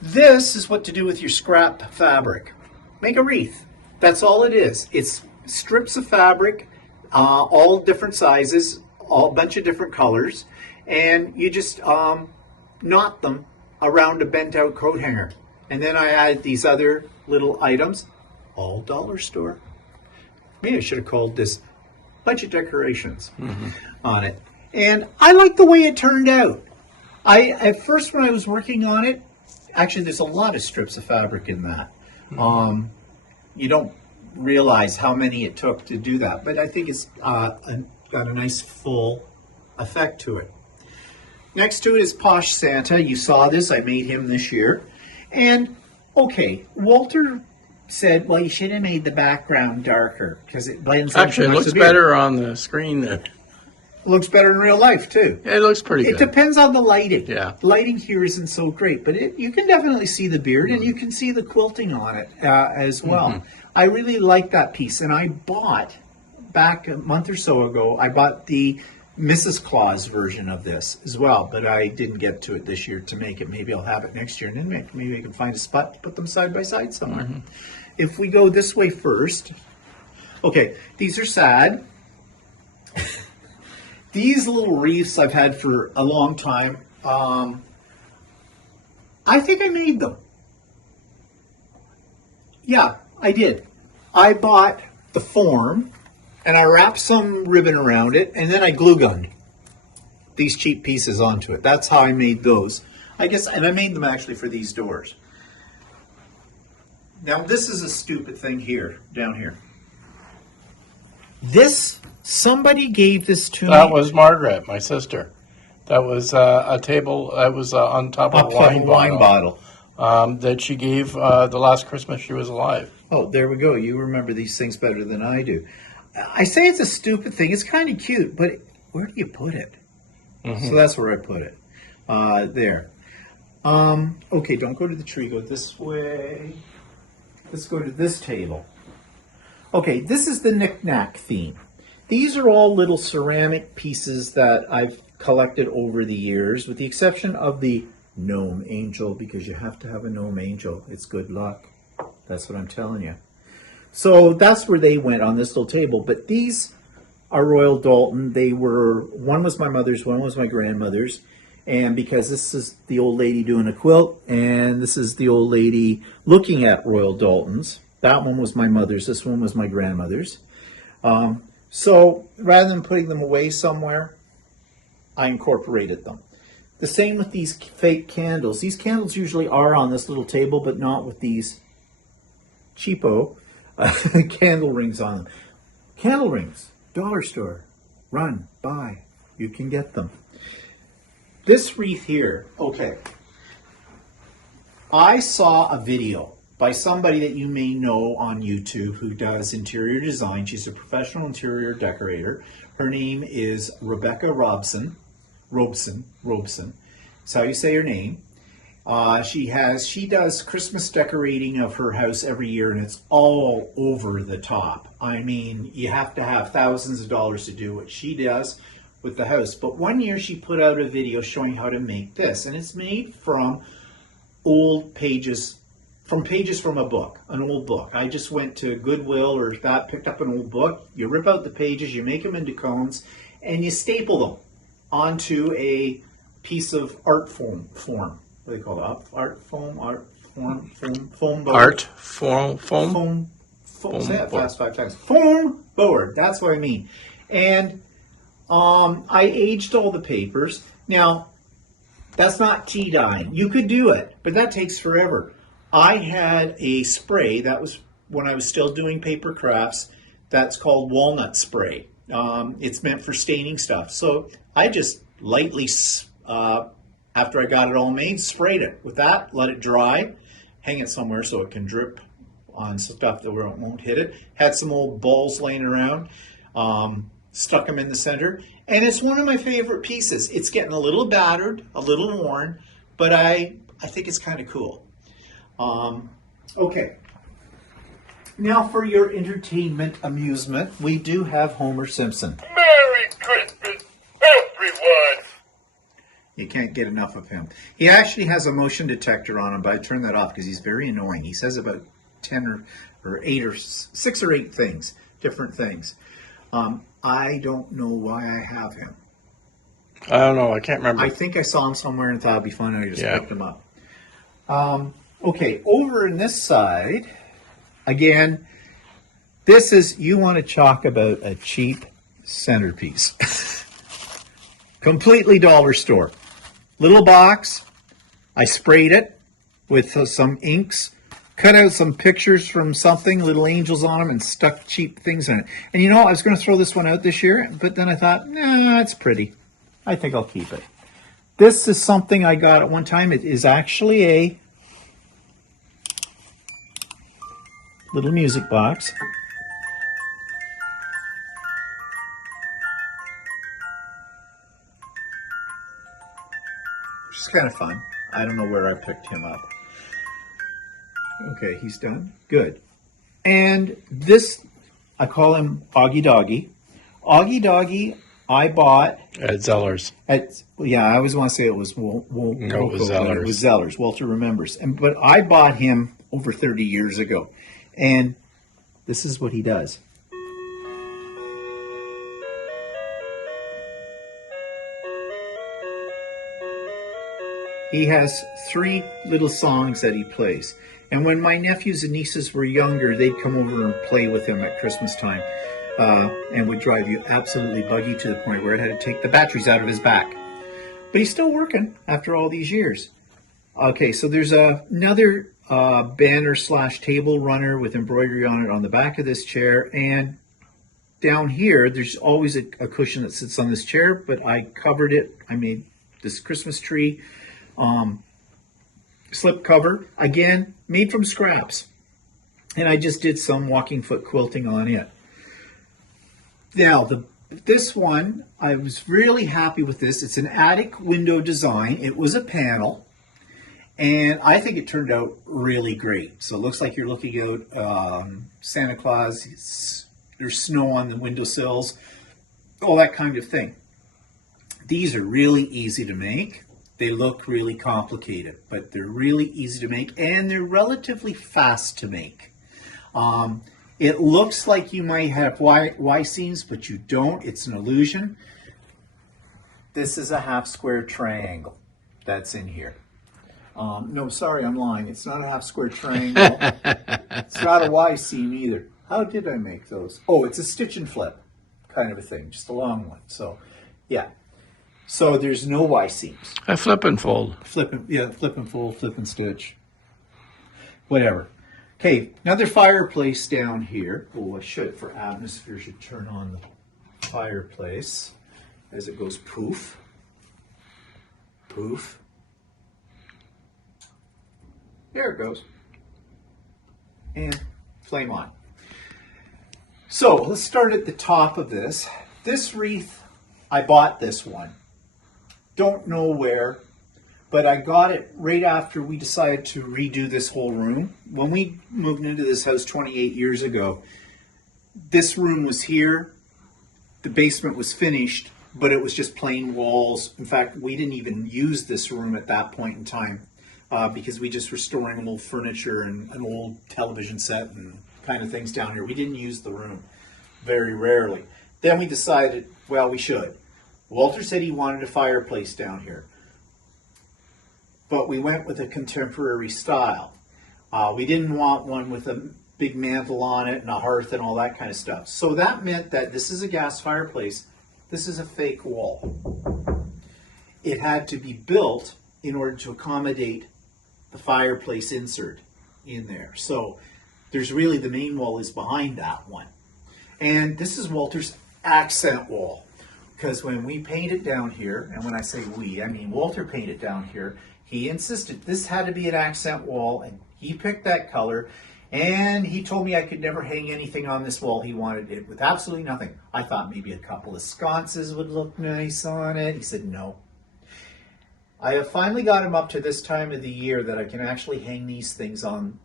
This is what to do with your scrap fabric. Make a wreath. That's all it is. It's strips of fabric, all different sizes, a bunch of different colors, and you just knot them around a bent out coat hanger. And then I added these other little items, all dollar store. Maybe I should have called this budget decorations on it. And I like the way it turned out. At first when I was working on it, actually there's a lot of strips of fabric in that. You don't realize how many it took to do that, but I think it's got a nice full effect to it. Next to it is Posh Santa. You saw this, I made him this year. And okay, Walter said, well, you should have made the background darker because it blends in. Actually, it looks better on the screen than. Looks better in real life too. It looks pretty good. It depends on the lighting. Yeah. Lighting here isn't so great, but you can definitely see the beard and you can see the quilting on it as well. I really like that piece, and I bought, back a month or so ago, I bought the Mrs. Claus version of this as well, but I didn't get to it this year to make it. Maybe I'll have it next year, and then maybe I can find a spot to put them side by side somewhere. If we go this way first, okay, these are sad. These little wreaths I've had for a long time. I think I made them. Yeah, I did. I bought the form and I wrapped some ribbon around it and then I glue gunned these cheap pieces onto it. That's how I made those. I guess, and I made them actually for these doors. Now this is a stupid thing here, down here. This, somebody gave this to me. That was Margaret, my sister. That was a table that was on top of a wine bottle. That she gave the last Christmas she was alive. Oh, there we go. You remember these things better than I do. I say it's a stupid thing. It's kind of cute, but where do you put it? So that's where I put it. There. Okay, don't go to the tree. Go this way. Let's go to this table. Okay, this is the knick-knack theme. These are all little ceramic pieces that I've collected over the years, with the exception of the gnome angel, because you have to have a gnome angel. It's good luck. That's what I'm telling you. So that's where they went on this little table. But these are Royal Dalton. They were, one was my mother's, one was my grandmother's. And because this is the old lady doing a quilt, and this is the old lady looking at Royal Daltons. That one was my mother's, this one was my grandmother's. So rather than putting them away somewhere, I incorporated them. The same with these fake candles. These candles usually are on this little table, but not with these cheapo candle rings on them. Candle rings, dollar store, run, buy, you can get them. This wreath here, okay. I saw a video by somebody that you may know on YouTube who does interior design. She's a professional interior decorator. Her name is Rebecca Robson. That's how you say her name. She does Christmas decorating of her house every year, and it's all over the top. I mean, you have to have thousands of dollars to do what she does with the house. But one year she put out a video showing how to make this, and it's made from old pages from a book, an old book. I just went to Goodwill or that, picked up an old book. You rip out the pages, you make them into cones, and you staple them onto a piece of art foam. What do they call it? Art foam board. Art foam. Say that fast 5 times. Foam board. That's what I mean. And I aged all the papers. Now, that's not tea dyeing. You could do it, but that takes forever. I had a spray, that was when I was still doing paper crafts, that's called walnut spray. It's meant for staining stuff. So I just lightly, after I got it all made, sprayed it with that, let it dry, hang it somewhere so it can drip on stuff that won't hit it. Had some old balls laying around, stuck them in the center, and it's one of my favorite pieces. It's getting a little battered, a little worn, but I think it's kind of cool. Okay. Now for your entertainment amusement, we do have Homer Simpson. Merry Christmas, everyone! You can't get enough of him. He actually has a motion detector on him, but I turned that off because he's very annoying. He says about 10 or 8 or 6 or 8 things, different things. I don't know why I have him. I don't know. I can't remember. I think I saw him somewhere and thought it'd be fun, and I just picked him up. Okay, over in this side, again, this is, you want to talk about a cheap centerpiece. Completely dollar store. Little box. I sprayed it with some inks, cut out some pictures from something, little angels on them, and stuck cheap things in it. And you know, I was going to throw this one out this year, but then I thought, nah, it's pretty. I think I'll keep it. This is something I got at one time. It is actually a little music box. Which is kind of fun. I don't know where I picked him up. Okay, he's done. Good. And this, I call him Augie Doggy. Augie Doggy, I bought At Zeller's. Yeah, I always want to say it was It was Zeller's. It was Zeller's. Walter remembers. But I bought him over 30 years ago. And this is what he does. He has 3 little songs that he plays. And when my nephews and nieces were younger, they'd come over and play with him at Christmas time. And would drive you absolutely buggy to the point where it had to take the batteries out of his back. But he's still working after all these years. Okay, so there's another banner / table runner with embroidery on it on the back of this chair. And down here, there's always a cushion that sits on this chair, but I covered it. I made this Christmas tree slip cover, again, made from scraps. And I just did some walking foot quilting on it. Now, this one, I was really happy with this. It's an attic window design. It was a panel. And I think it turned out really great. So it looks like you're looking out Santa Claus. There's snow on the windowsills, all that kind of thing. These are really easy to make. They look really complicated, but they're really easy to make, and they're relatively fast to make. It looks like you might have Y seams, but you don't. It's an illusion. This is a half square triangle that's in here. No, sorry, I'm lying. It's not a half square triangle. It's not a Y seam either. How did I make those? Oh, it's a stitch and flip kind of a thing, just a long one. So, yeah. So there's no Y seams. A flip and fold. Flip and fold, flip and stitch. Whatever. Okay, another fireplace down here. Oh, I should, for atmosphere, should turn on the fireplace as it goes poof. Poof. There it goes. And flame on. So let's start at the top of this. This wreath, I bought this one. Don't know where, but I got it right after we decided to redo this whole room. When we moved into this house 28 years ago, this room was here. The basement was finished, but it was just plain walls. In fact, we didn't even use this room at that point in time. because we just were storing old furniture and an old television set and kind of things down here. We didn't use the room very rarely. Then we decided, well, we should. Walter said he wanted a fireplace down here, but we went with a contemporary style. We didn't want one with a big mantle on it and a hearth and all that kind of stuff. So that meant that this is a gas fireplace. This is a fake wall. It had to be built in order to accommodate the fireplace insert in there. So there's really, the main wall is behind that one. And this is Walter's accent wall. Because when we painted down here, and when I say we, I mean Walter painted down here, he insisted this had to be an accent wall, and he picked that color, and he told me I could never hang anything on this wall. He wanted it with absolutely nothing. I thought maybe a couple of sconces would look nice on it. He said no. I have finally got him up to this time of the year that I can actually hang these things on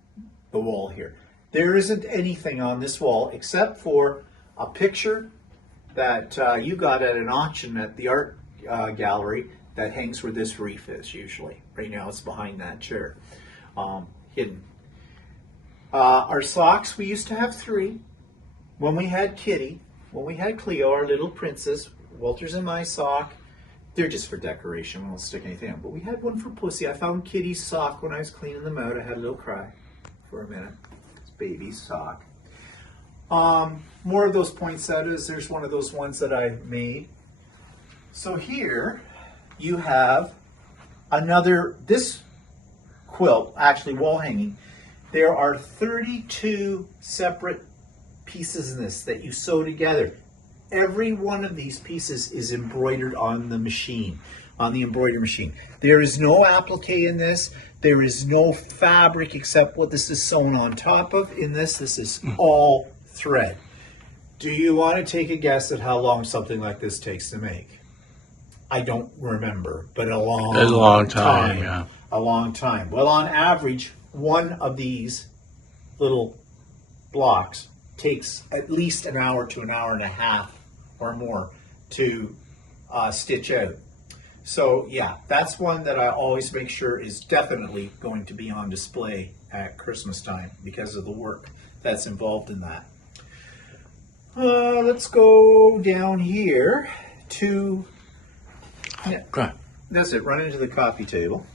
the wall here. There isn't anything on this wall except for a picture that you got at an auction at the art gallery that hangs where this wreath is usually. Right now it's behind that chair, hidden. Our socks, we used to have 3. When we had Kitty, when we had Cleo, our little princess, Walter's and my sock, they're just for decoration. We won't stick anything on. But we had one for Pussy. I found Kitty's sock when I was cleaning them out. I had a little cry for a minute. It's baby's sock. More of those poinsettias. There's one of those ones that I made. So here you have another, this quilt, actually wall hanging. There are 32 separate pieces in this that you sew together. Every one of these pieces is embroidered on the machine, on the embroidery machine. There is no applique in this. There is no fabric except what this is sewn on top of. In this is all thread. Do you want to take a guess at how long something like this takes to make? I don't remember, but a long time. Yeah. A long time. Well, on average, one of these little blocks takes at least an hour to an hour and a half or more to stitch out. So yeah, that's one that I always make sure is definitely going to be on display at Christmas time because of the work that's involved in that. Let's go down here to, that's it, run into the coffee table.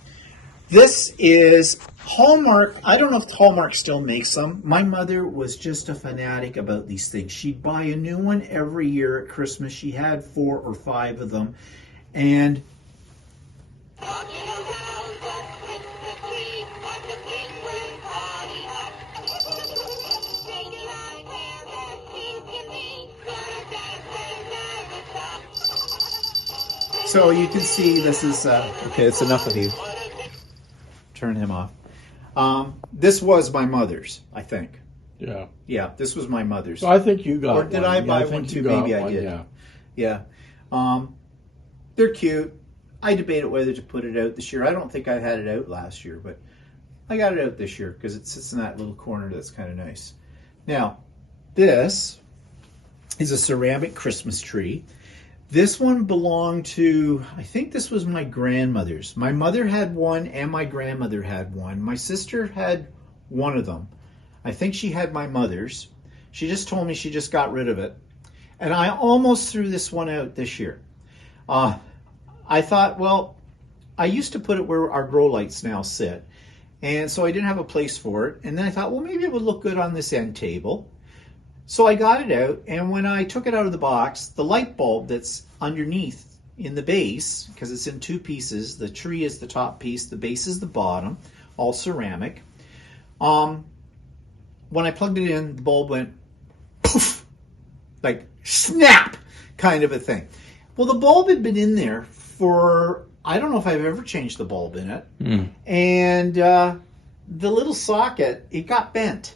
This is Hallmark. I don't know if Hallmark still makes them. My mother was just a fanatic about these things. She'd buy a new one every year at Christmas. She had 4 or 5 of them. And so you can see this is, okay, it's enough of you. Turn him off. This was my mother's, I think. Yeah. Yeah, this was my mother's. So I think you got Or did one. I buy think one you too? got Maybe I one, did. Yeah. Yeah. They're cute. I debated whether to put it out this year. I don't think I had it out last year, but I got it out this year because it sits in that little corner that's kind of nice. Now, this is a ceramic Christmas tree. This one belonged to, I think this was my grandmother's. My mother had one and my grandmother had one. My sister had one of them. I think she had my mother's. She just told me she just got rid of it. And I almost threw this one out this year. I thought, well, I used to put it where our grow lights now sit. And so I didn't have a place for it. And then I thought, well, maybe it would look good on this end table. So I got it out, and when I took it out of the box, the light bulb that's underneath in the base, because it's in 2 pieces, the tree is the top piece, the base is the bottom, all ceramic. When I plugged it in, the bulb went poof, like snap kind of a thing. Well, the bulb had been in there for, I don't know if I've ever changed the bulb in it. And the little socket, it got bent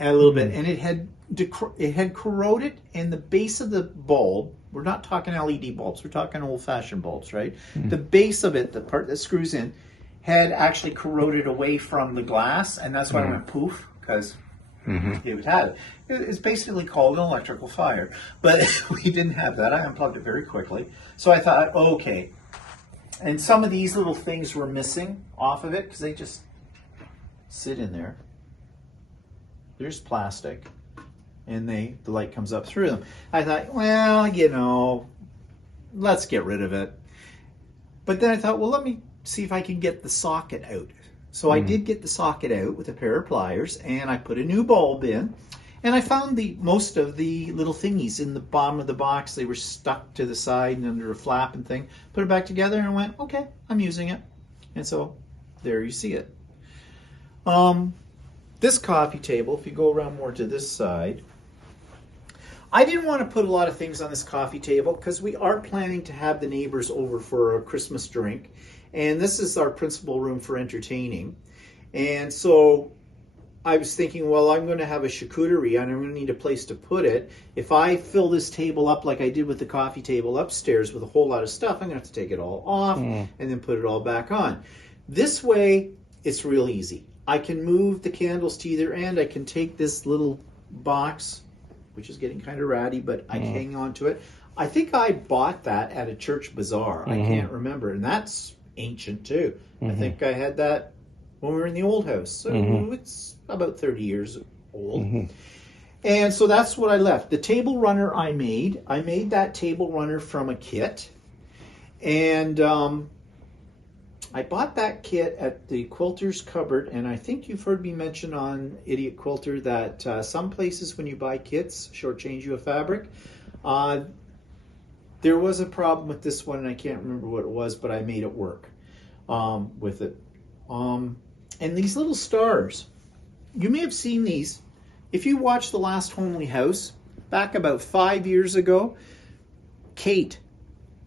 a little bit, and it had corroded, and the base of the bulb, we're not talking LED bulbs, we're talking old-fashioned bulbs, right? The base of it, the part that screws in, had actually corroded away from the glass, and that's why it went poof, because it had it. It's basically called an electrical fire, but we didn't have that. I unplugged it very quickly. So I thought, okay, And some of these little things were missing off of it because they just sit in there. There's plastic, and the light comes up through them. I thought, well, you know, let's get rid of it. But then I thought, well, let me see if I can get the socket out. So I did get the socket out with a pair of pliers, and I put a new bulb in. And I found most of the little thingies in the bottom of the box. They were stuck to the side and under a flap and thing. Put it back together and I went, okay, I'm using it. And so there you see it. This coffee table, if you go around more to this side, I didn't want to put a lot of things on this coffee table because we are planning to have the neighbors over for a Christmas drink. And this is our principal room for entertaining. And so I was thinking, well, I'm going to have a charcuterie and I'm going to need a place to put it. If I fill this table up like I did with the coffee table upstairs with a whole lot of stuff, I'm going to have to take it all off and then put it all back on. This way, it's real easy. I can move the candles to either end. I can take this little box, which is getting kind of ratty, but I hang on to it. I think I bought that at a church bazaar. I can't remember. And that's ancient too. I think I had that when we were in the old house. So it's about 30 years old. And so that's what I left. The table runner I made that table runner from a kit. And I bought that kit at the Quilter's Cupboard, and I think you've heard me mention on Idiot Quilter that some places when you buy kits, shortchange you a fabric. There was a problem with this one, and I can't remember what it was, but I made it work with it. And these little stars, you may have seen these. If you watch The Last Homely House, back about 5 years ago, Kate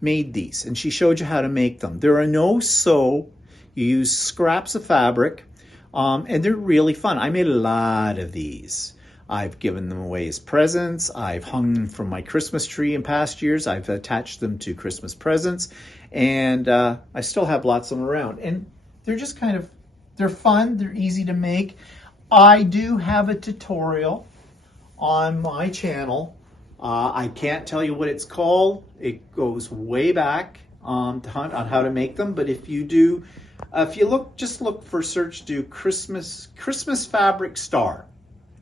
made these, and she showed you how to make them. There are no sew. You use scraps of fabric, and they're really fun. I made a lot of these. I've given them away as presents. I've hung them from my Christmas tree in past years. I've attached them to Christmas presents, and I still have lots of them around. And they're just they're fun. They're easy to make. I do have a tutorial on my channel. I can't tell you what it's called. It goes way back on how to make them. But if you do, just look for search, do Christmas fabric star,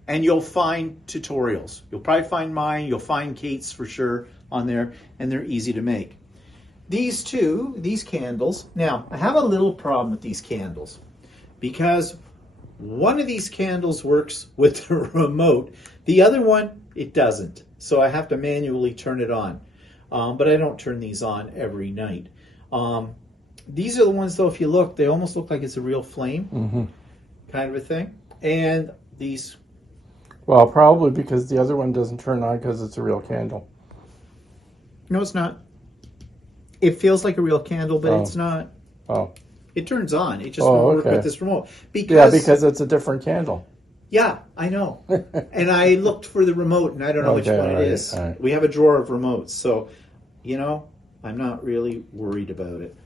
and you'll find tutorials. You'll probably find mine. You'll find Kate's for sure on there, and they're easy to make. These candles. Now, I have a little problem with these candles because one of these candles works with the remote. The other one, it doesn't. So I have to manually turn it on. But I don't turn these on every night. These are the ones, though, if you look, they almost look like it's a real flame kind of a thing. And these... Well, probably because the other one doesn't turn on because it's a real candle. No, it's not. It feels like a real candle, but it's not. Oh. It turns on. It just won't work with this remote. Because it's a different candle. Yeah, I know. And I looked for the remote, and I don't know which one it is. Right. We have a drawer of remotes, so, I'm not really worried about it.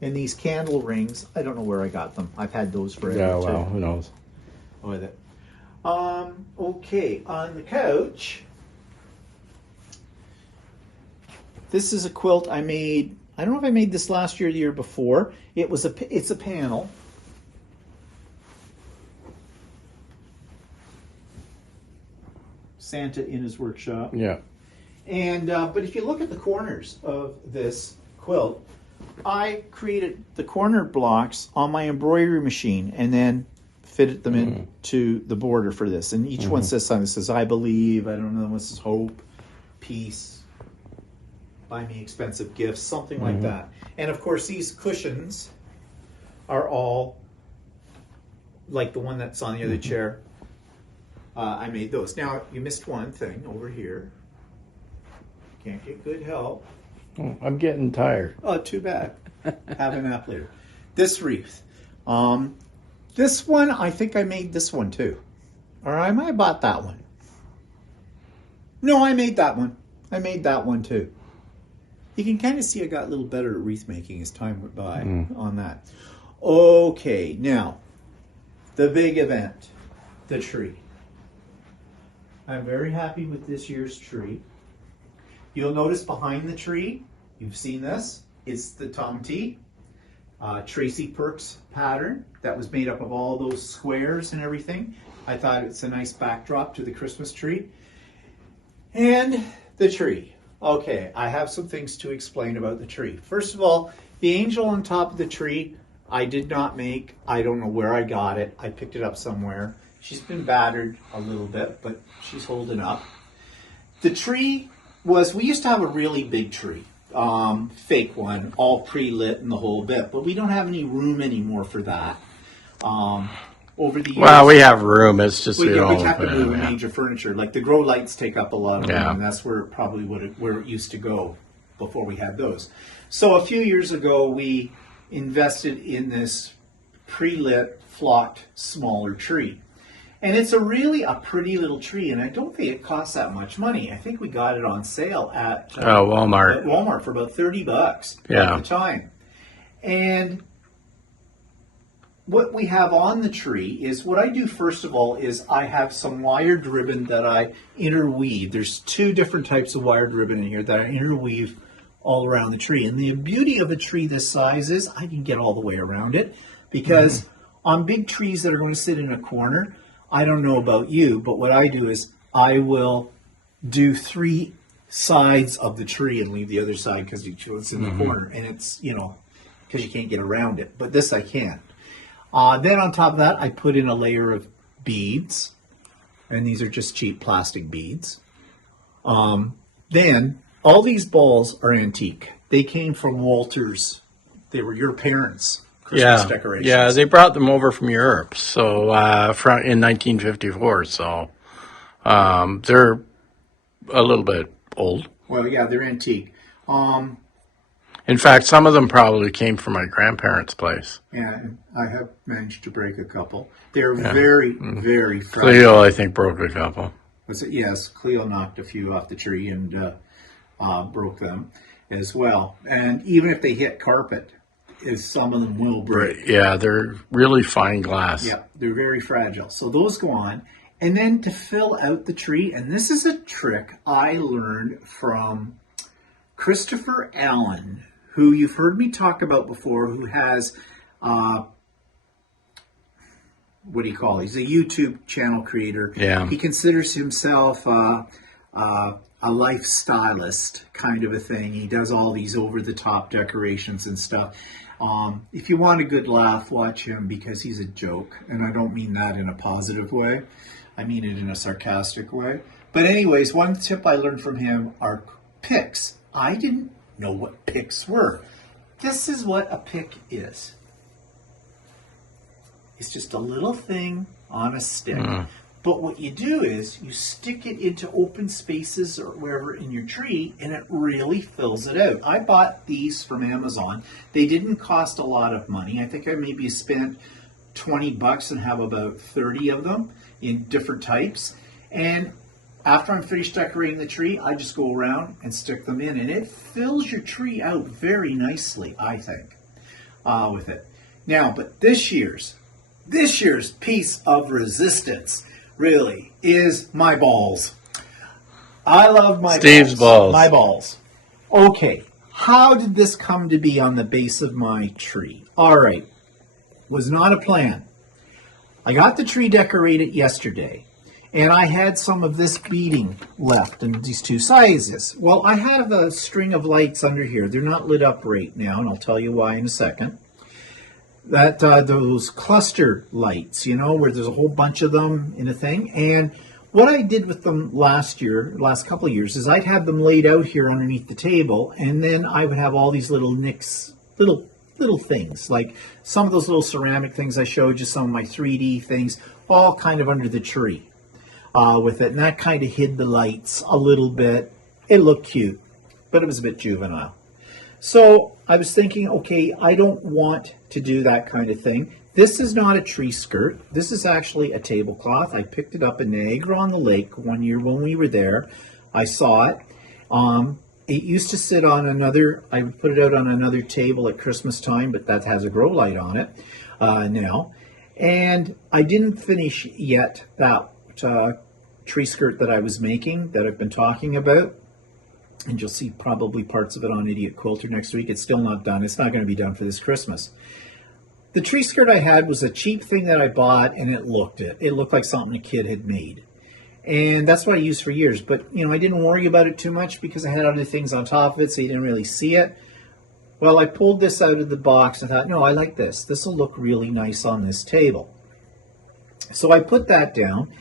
And these candle rings, I don't know where I got them. I've had those forever, yeah, well, who knows? With it. Okay, on the couch, this is a quilt I made. I don't know if I made this last year or the year before. It's a panel. Santa in his workshop. Yeah. And but if you look at the corners of this quilt, I created the corner blocks on my embroidery machine and then fitted them into the border for this. And each one says something. It says, I believe, I don't know, this is hope, peace, buy me expensive gifts, something like that. And of course, these cushions are all like the one that's on the other chair. I made those. Now, you missed one thing over here. Can't get good help. Oh, I'm getting tired. Oh, too bad. Have a nap later. This wreath. This one, I think I made this one too. Or I might have bought that one. No, I made that one. I made that one too. You can kind of see I got a little better at wreath making as time went by on that. Okay, now, the big event, the tree. I'm very happy with this year's tree. You'll notice behind the tree, you've seen this, It's the Tom T. Tracy Perks pattern that was made up of all those squares and everything. I thought it's a nice backdrop to the Christmas tree. And the tree. Okay, I have some things to explain about the tree. First of all, the angel on top of the tree, I did not make. I don't know where I got it. I picked it up somewhere. She's been battered a little bit, but she's holding up. The tree we used to have a really big tree. Fake one, all pre-lit and the whole bit, but we don't have any room anymore for that. Over the years, Well, we have room. It's just we have to move major furniture. Like the grow lights take up a lot of room, and that's where where it used to go before we had those. So a few years ago, we invested in this pre-lit, flocked, smaller tree. And it's a pretty little tree, and I don't think it costs that much money. I think we got it on sale at Walmart. At Walmart for about $30 at the time. And what we have on the tree is, what I do first of all is I have some wired ribbon that I interweave. There's 2 different types of wired ribbon in here that I interweave all around the tree. And the beauty of a tree this size is I can get all the way around it, because on big trees that are going to sit in a corner, I don't know about you, but what I do is I will do 3 sides of the tree and leave the other side because it's in the corner, and it's, because you can't get around it. But this I can. Then on top of that, I put in a layer of beads, and these are just cheap plastic beads. Then all these balls are antique. They came from Walter's. They were your parents' Christmas decorations. Yeah, they brought them over from Europe. So in 1954. So they're a little bit old. Well, yeah, they're antique. In fact, some of them probably came from my grandparents' place. And I have managed to break a couple. They're very, very fragile. Cleo, I think, broke a couple. Was it? Yes, Cleo knocked a few off the tree and broke them as well. And even if they hit carpet, some of them will break. Yeah, they're really fine glass. Yeah, they're very fragile. So those go on. And then to fill out the tree, and this is a trick I learned from Christopher Allen, who you've heard me talk about before, who has, what do you call it? He's a YouTube channel creator. Yeah. He considers himself a lifestylist kind of a thing. He does all these over-the-top decorations and stuff. If you want a good laugh, watch him, because he's a joke. And I don't mean that in a positive way. I mean it in a sarcastic way. But anyways, one tip I learned from him are picks. I didn't know what picks were. This is what a pick is. It's just a little thing on a stick. But what you do is you stick it into open spaces or wherever in your tree, and it really fills it out. I bought these from Amazon. They didn't cost a lot of money. I think I maybe spent $20 and have about 30 of them in different types. And after I'm finished decorating the tree, I just go around and stick them in, and it fills your tree out very nicely, I think, with it. Now, but this year's piece of resistance really is my balls. I love my Steve's balls. My balls. Okay, how did this come to be on the base of my tree? All right, was not a plan. I got the tree decorated yesterday, and I had some of this beading left in these 2 sizes. Well, I have a string of lights under here. They're not lit up right now, and I'll tell you why in a second. That those cluster lights, where there's a whole bunch of them in a thing. And what I did with them last couple of years, is I'd have them laid out here underneath the table, and then I would have all these little nicks, little things, like some of those little ceramic things I showed you, some of my 3D things, all kind of under the tree with it. And that kind of hid the lights a little bit. It looked cute, but it was a bit juvenile. So I was thinking, okay, I don't want to do that kind of thing. This is not a tree skirt. This is actually a tablecloth. I picked it up in Niagara-on-the-Lake one year when we were there. I saw it. It used to sit on I put it out on another table at Christmas time, but that has a grow light on it now. And I didn't finish yet that tree skirt that I was making, that I've been talking about. And you'll see probably parts of it on Idiot Quilter next week. It's still not done. It's not going to be done for this Christmas. The tree skirt I had was a cheap thing that I bought, and it looked it. It looked like something a kid had made. And that's what I used for years. But, you know, I didn't worry about it too much because I had other things on top of it, so you didn't really see it. Well, I pulled this out of the box and thought, no, I like this. This will look really nice on this table. So I put that down,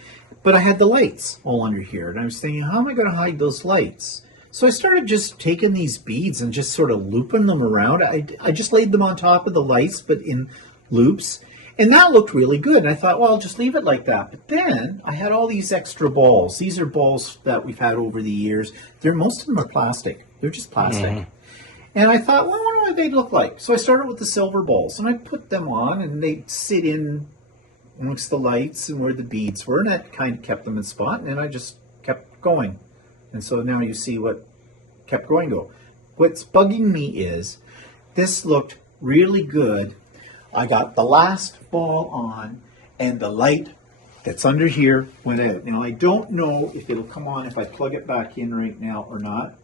but I had the lights all under here. And I was thinking, how am I going to hide those lights? So I started just taking these beads and just sort of looping them around. I just laid them on top of the lights, but in loops. And that looked really good. And I thought, well, I'll just leave it like that. But then I had all these extra balls. These are balls that we've had over the years. Most of them are plastic. They're just plastic. Mm-hmm. And I thought, well, I wonder what they'd look like. So I started with the silver balls. And I put them on, and they'd sit in amongst the lights and where the beads were. And that kind of kept them in spot. And then I just kept going. And so now you see what kept going. What's bugging me is this looked really good. I got the last ball on, and the light that's under here went out. Now, I don't know if it'll come on if I plug it back in right now or not,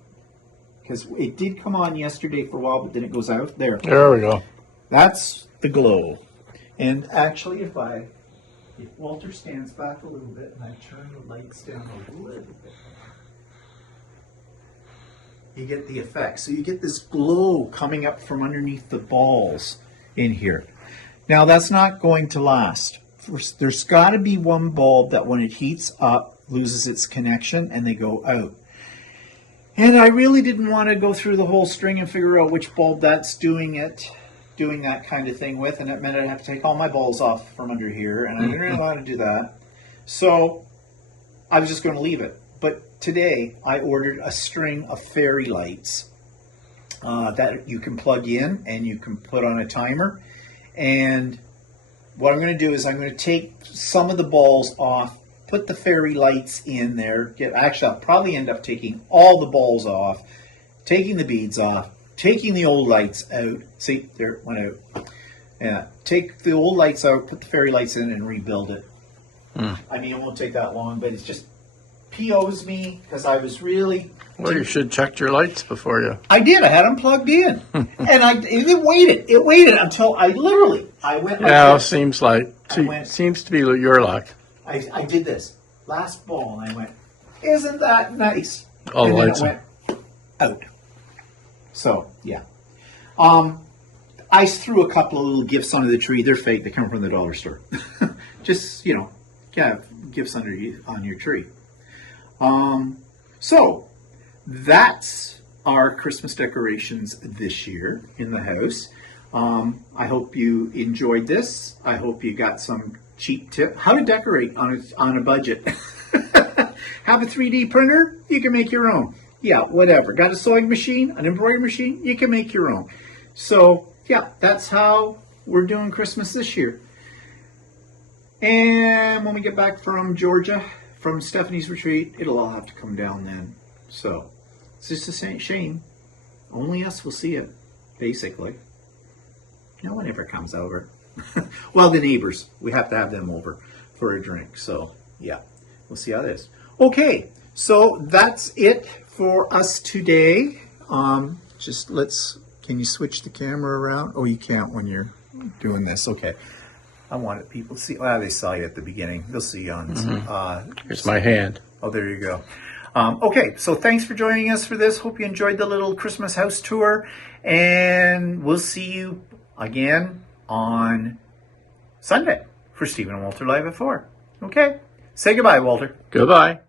because it did come on yesterday for a while, but then it goes out. There we go. That's the glow. And actually, if Walter stands back a little bit and I turn the lights down a little bit, you get the effect. So you get this glow coming up from underneath the balls in here. Now that's not going to last. There's got to be one bulb that when it heats up loses its connection and they go out. And I really didn't want to go through the whole string and figure out which bulb that's doing that kind of thing with, and it meant I'd have to take all my balls off from under here, and I didn't really want to do that. So I was just going to leave it. But today I ordered a string of fairy lights that you can plug in and you can put on a timer. And what I'm going to do is I'm going to take some of the balls off, put the fairy lights in there. Actually, I'll probably end up taking all the balls off, taking the beads off, taking the old lights out. See, there it went out. Yeah, take the old lights out, put the fairy lights in, and rebuild it. I mean, it won't take that long, but it's just POs me because I was really... Well, you should check your lights before you... I did. I had them plugged in. And it waited. It waited until I went like yeah, this. seems to be your luck. I did this last ball, and I went, isn't that nice? All and the lights then it went out. So, yeah. I threw a couple of little gifts under the tree. They're fake. They come from the dollar store. Just, gifts on your tree. So, that's our Christmas decorations this year in the house. I hope you enjoyed this. I hope you got some cheap tip. How to decorate on a budget. Have a 3D printer? You can make your own. Yeah, whatever. Got a sewing machine, an embroidery machine? You can make your own. So, yeah, that's how we're doing Christmas this year. And when we get back from Georgia, from Stephanie's retreat, it'll all have to come down then. So, it's just a shame. Only us will see it, basically. No one ever comes over. Well, the neighbors. We have to have them over for a drink. So, yeah, we'll see how it is. Okay, so that's it for us today. Can you switch the camera around? Oh, you can't when you're doing this. Okay. I wanted people to see. Well, they saw you at the beginning. They'll see you on. Here's my hand. Oh, there you go. Okay, so thanks for joining us for this. Hope you enjoyed the little Christmas house tour. And we'll see you again on Sunday for Stephen and Walter Live at 4. Okay. Say goodbye, Walter. Goodbye.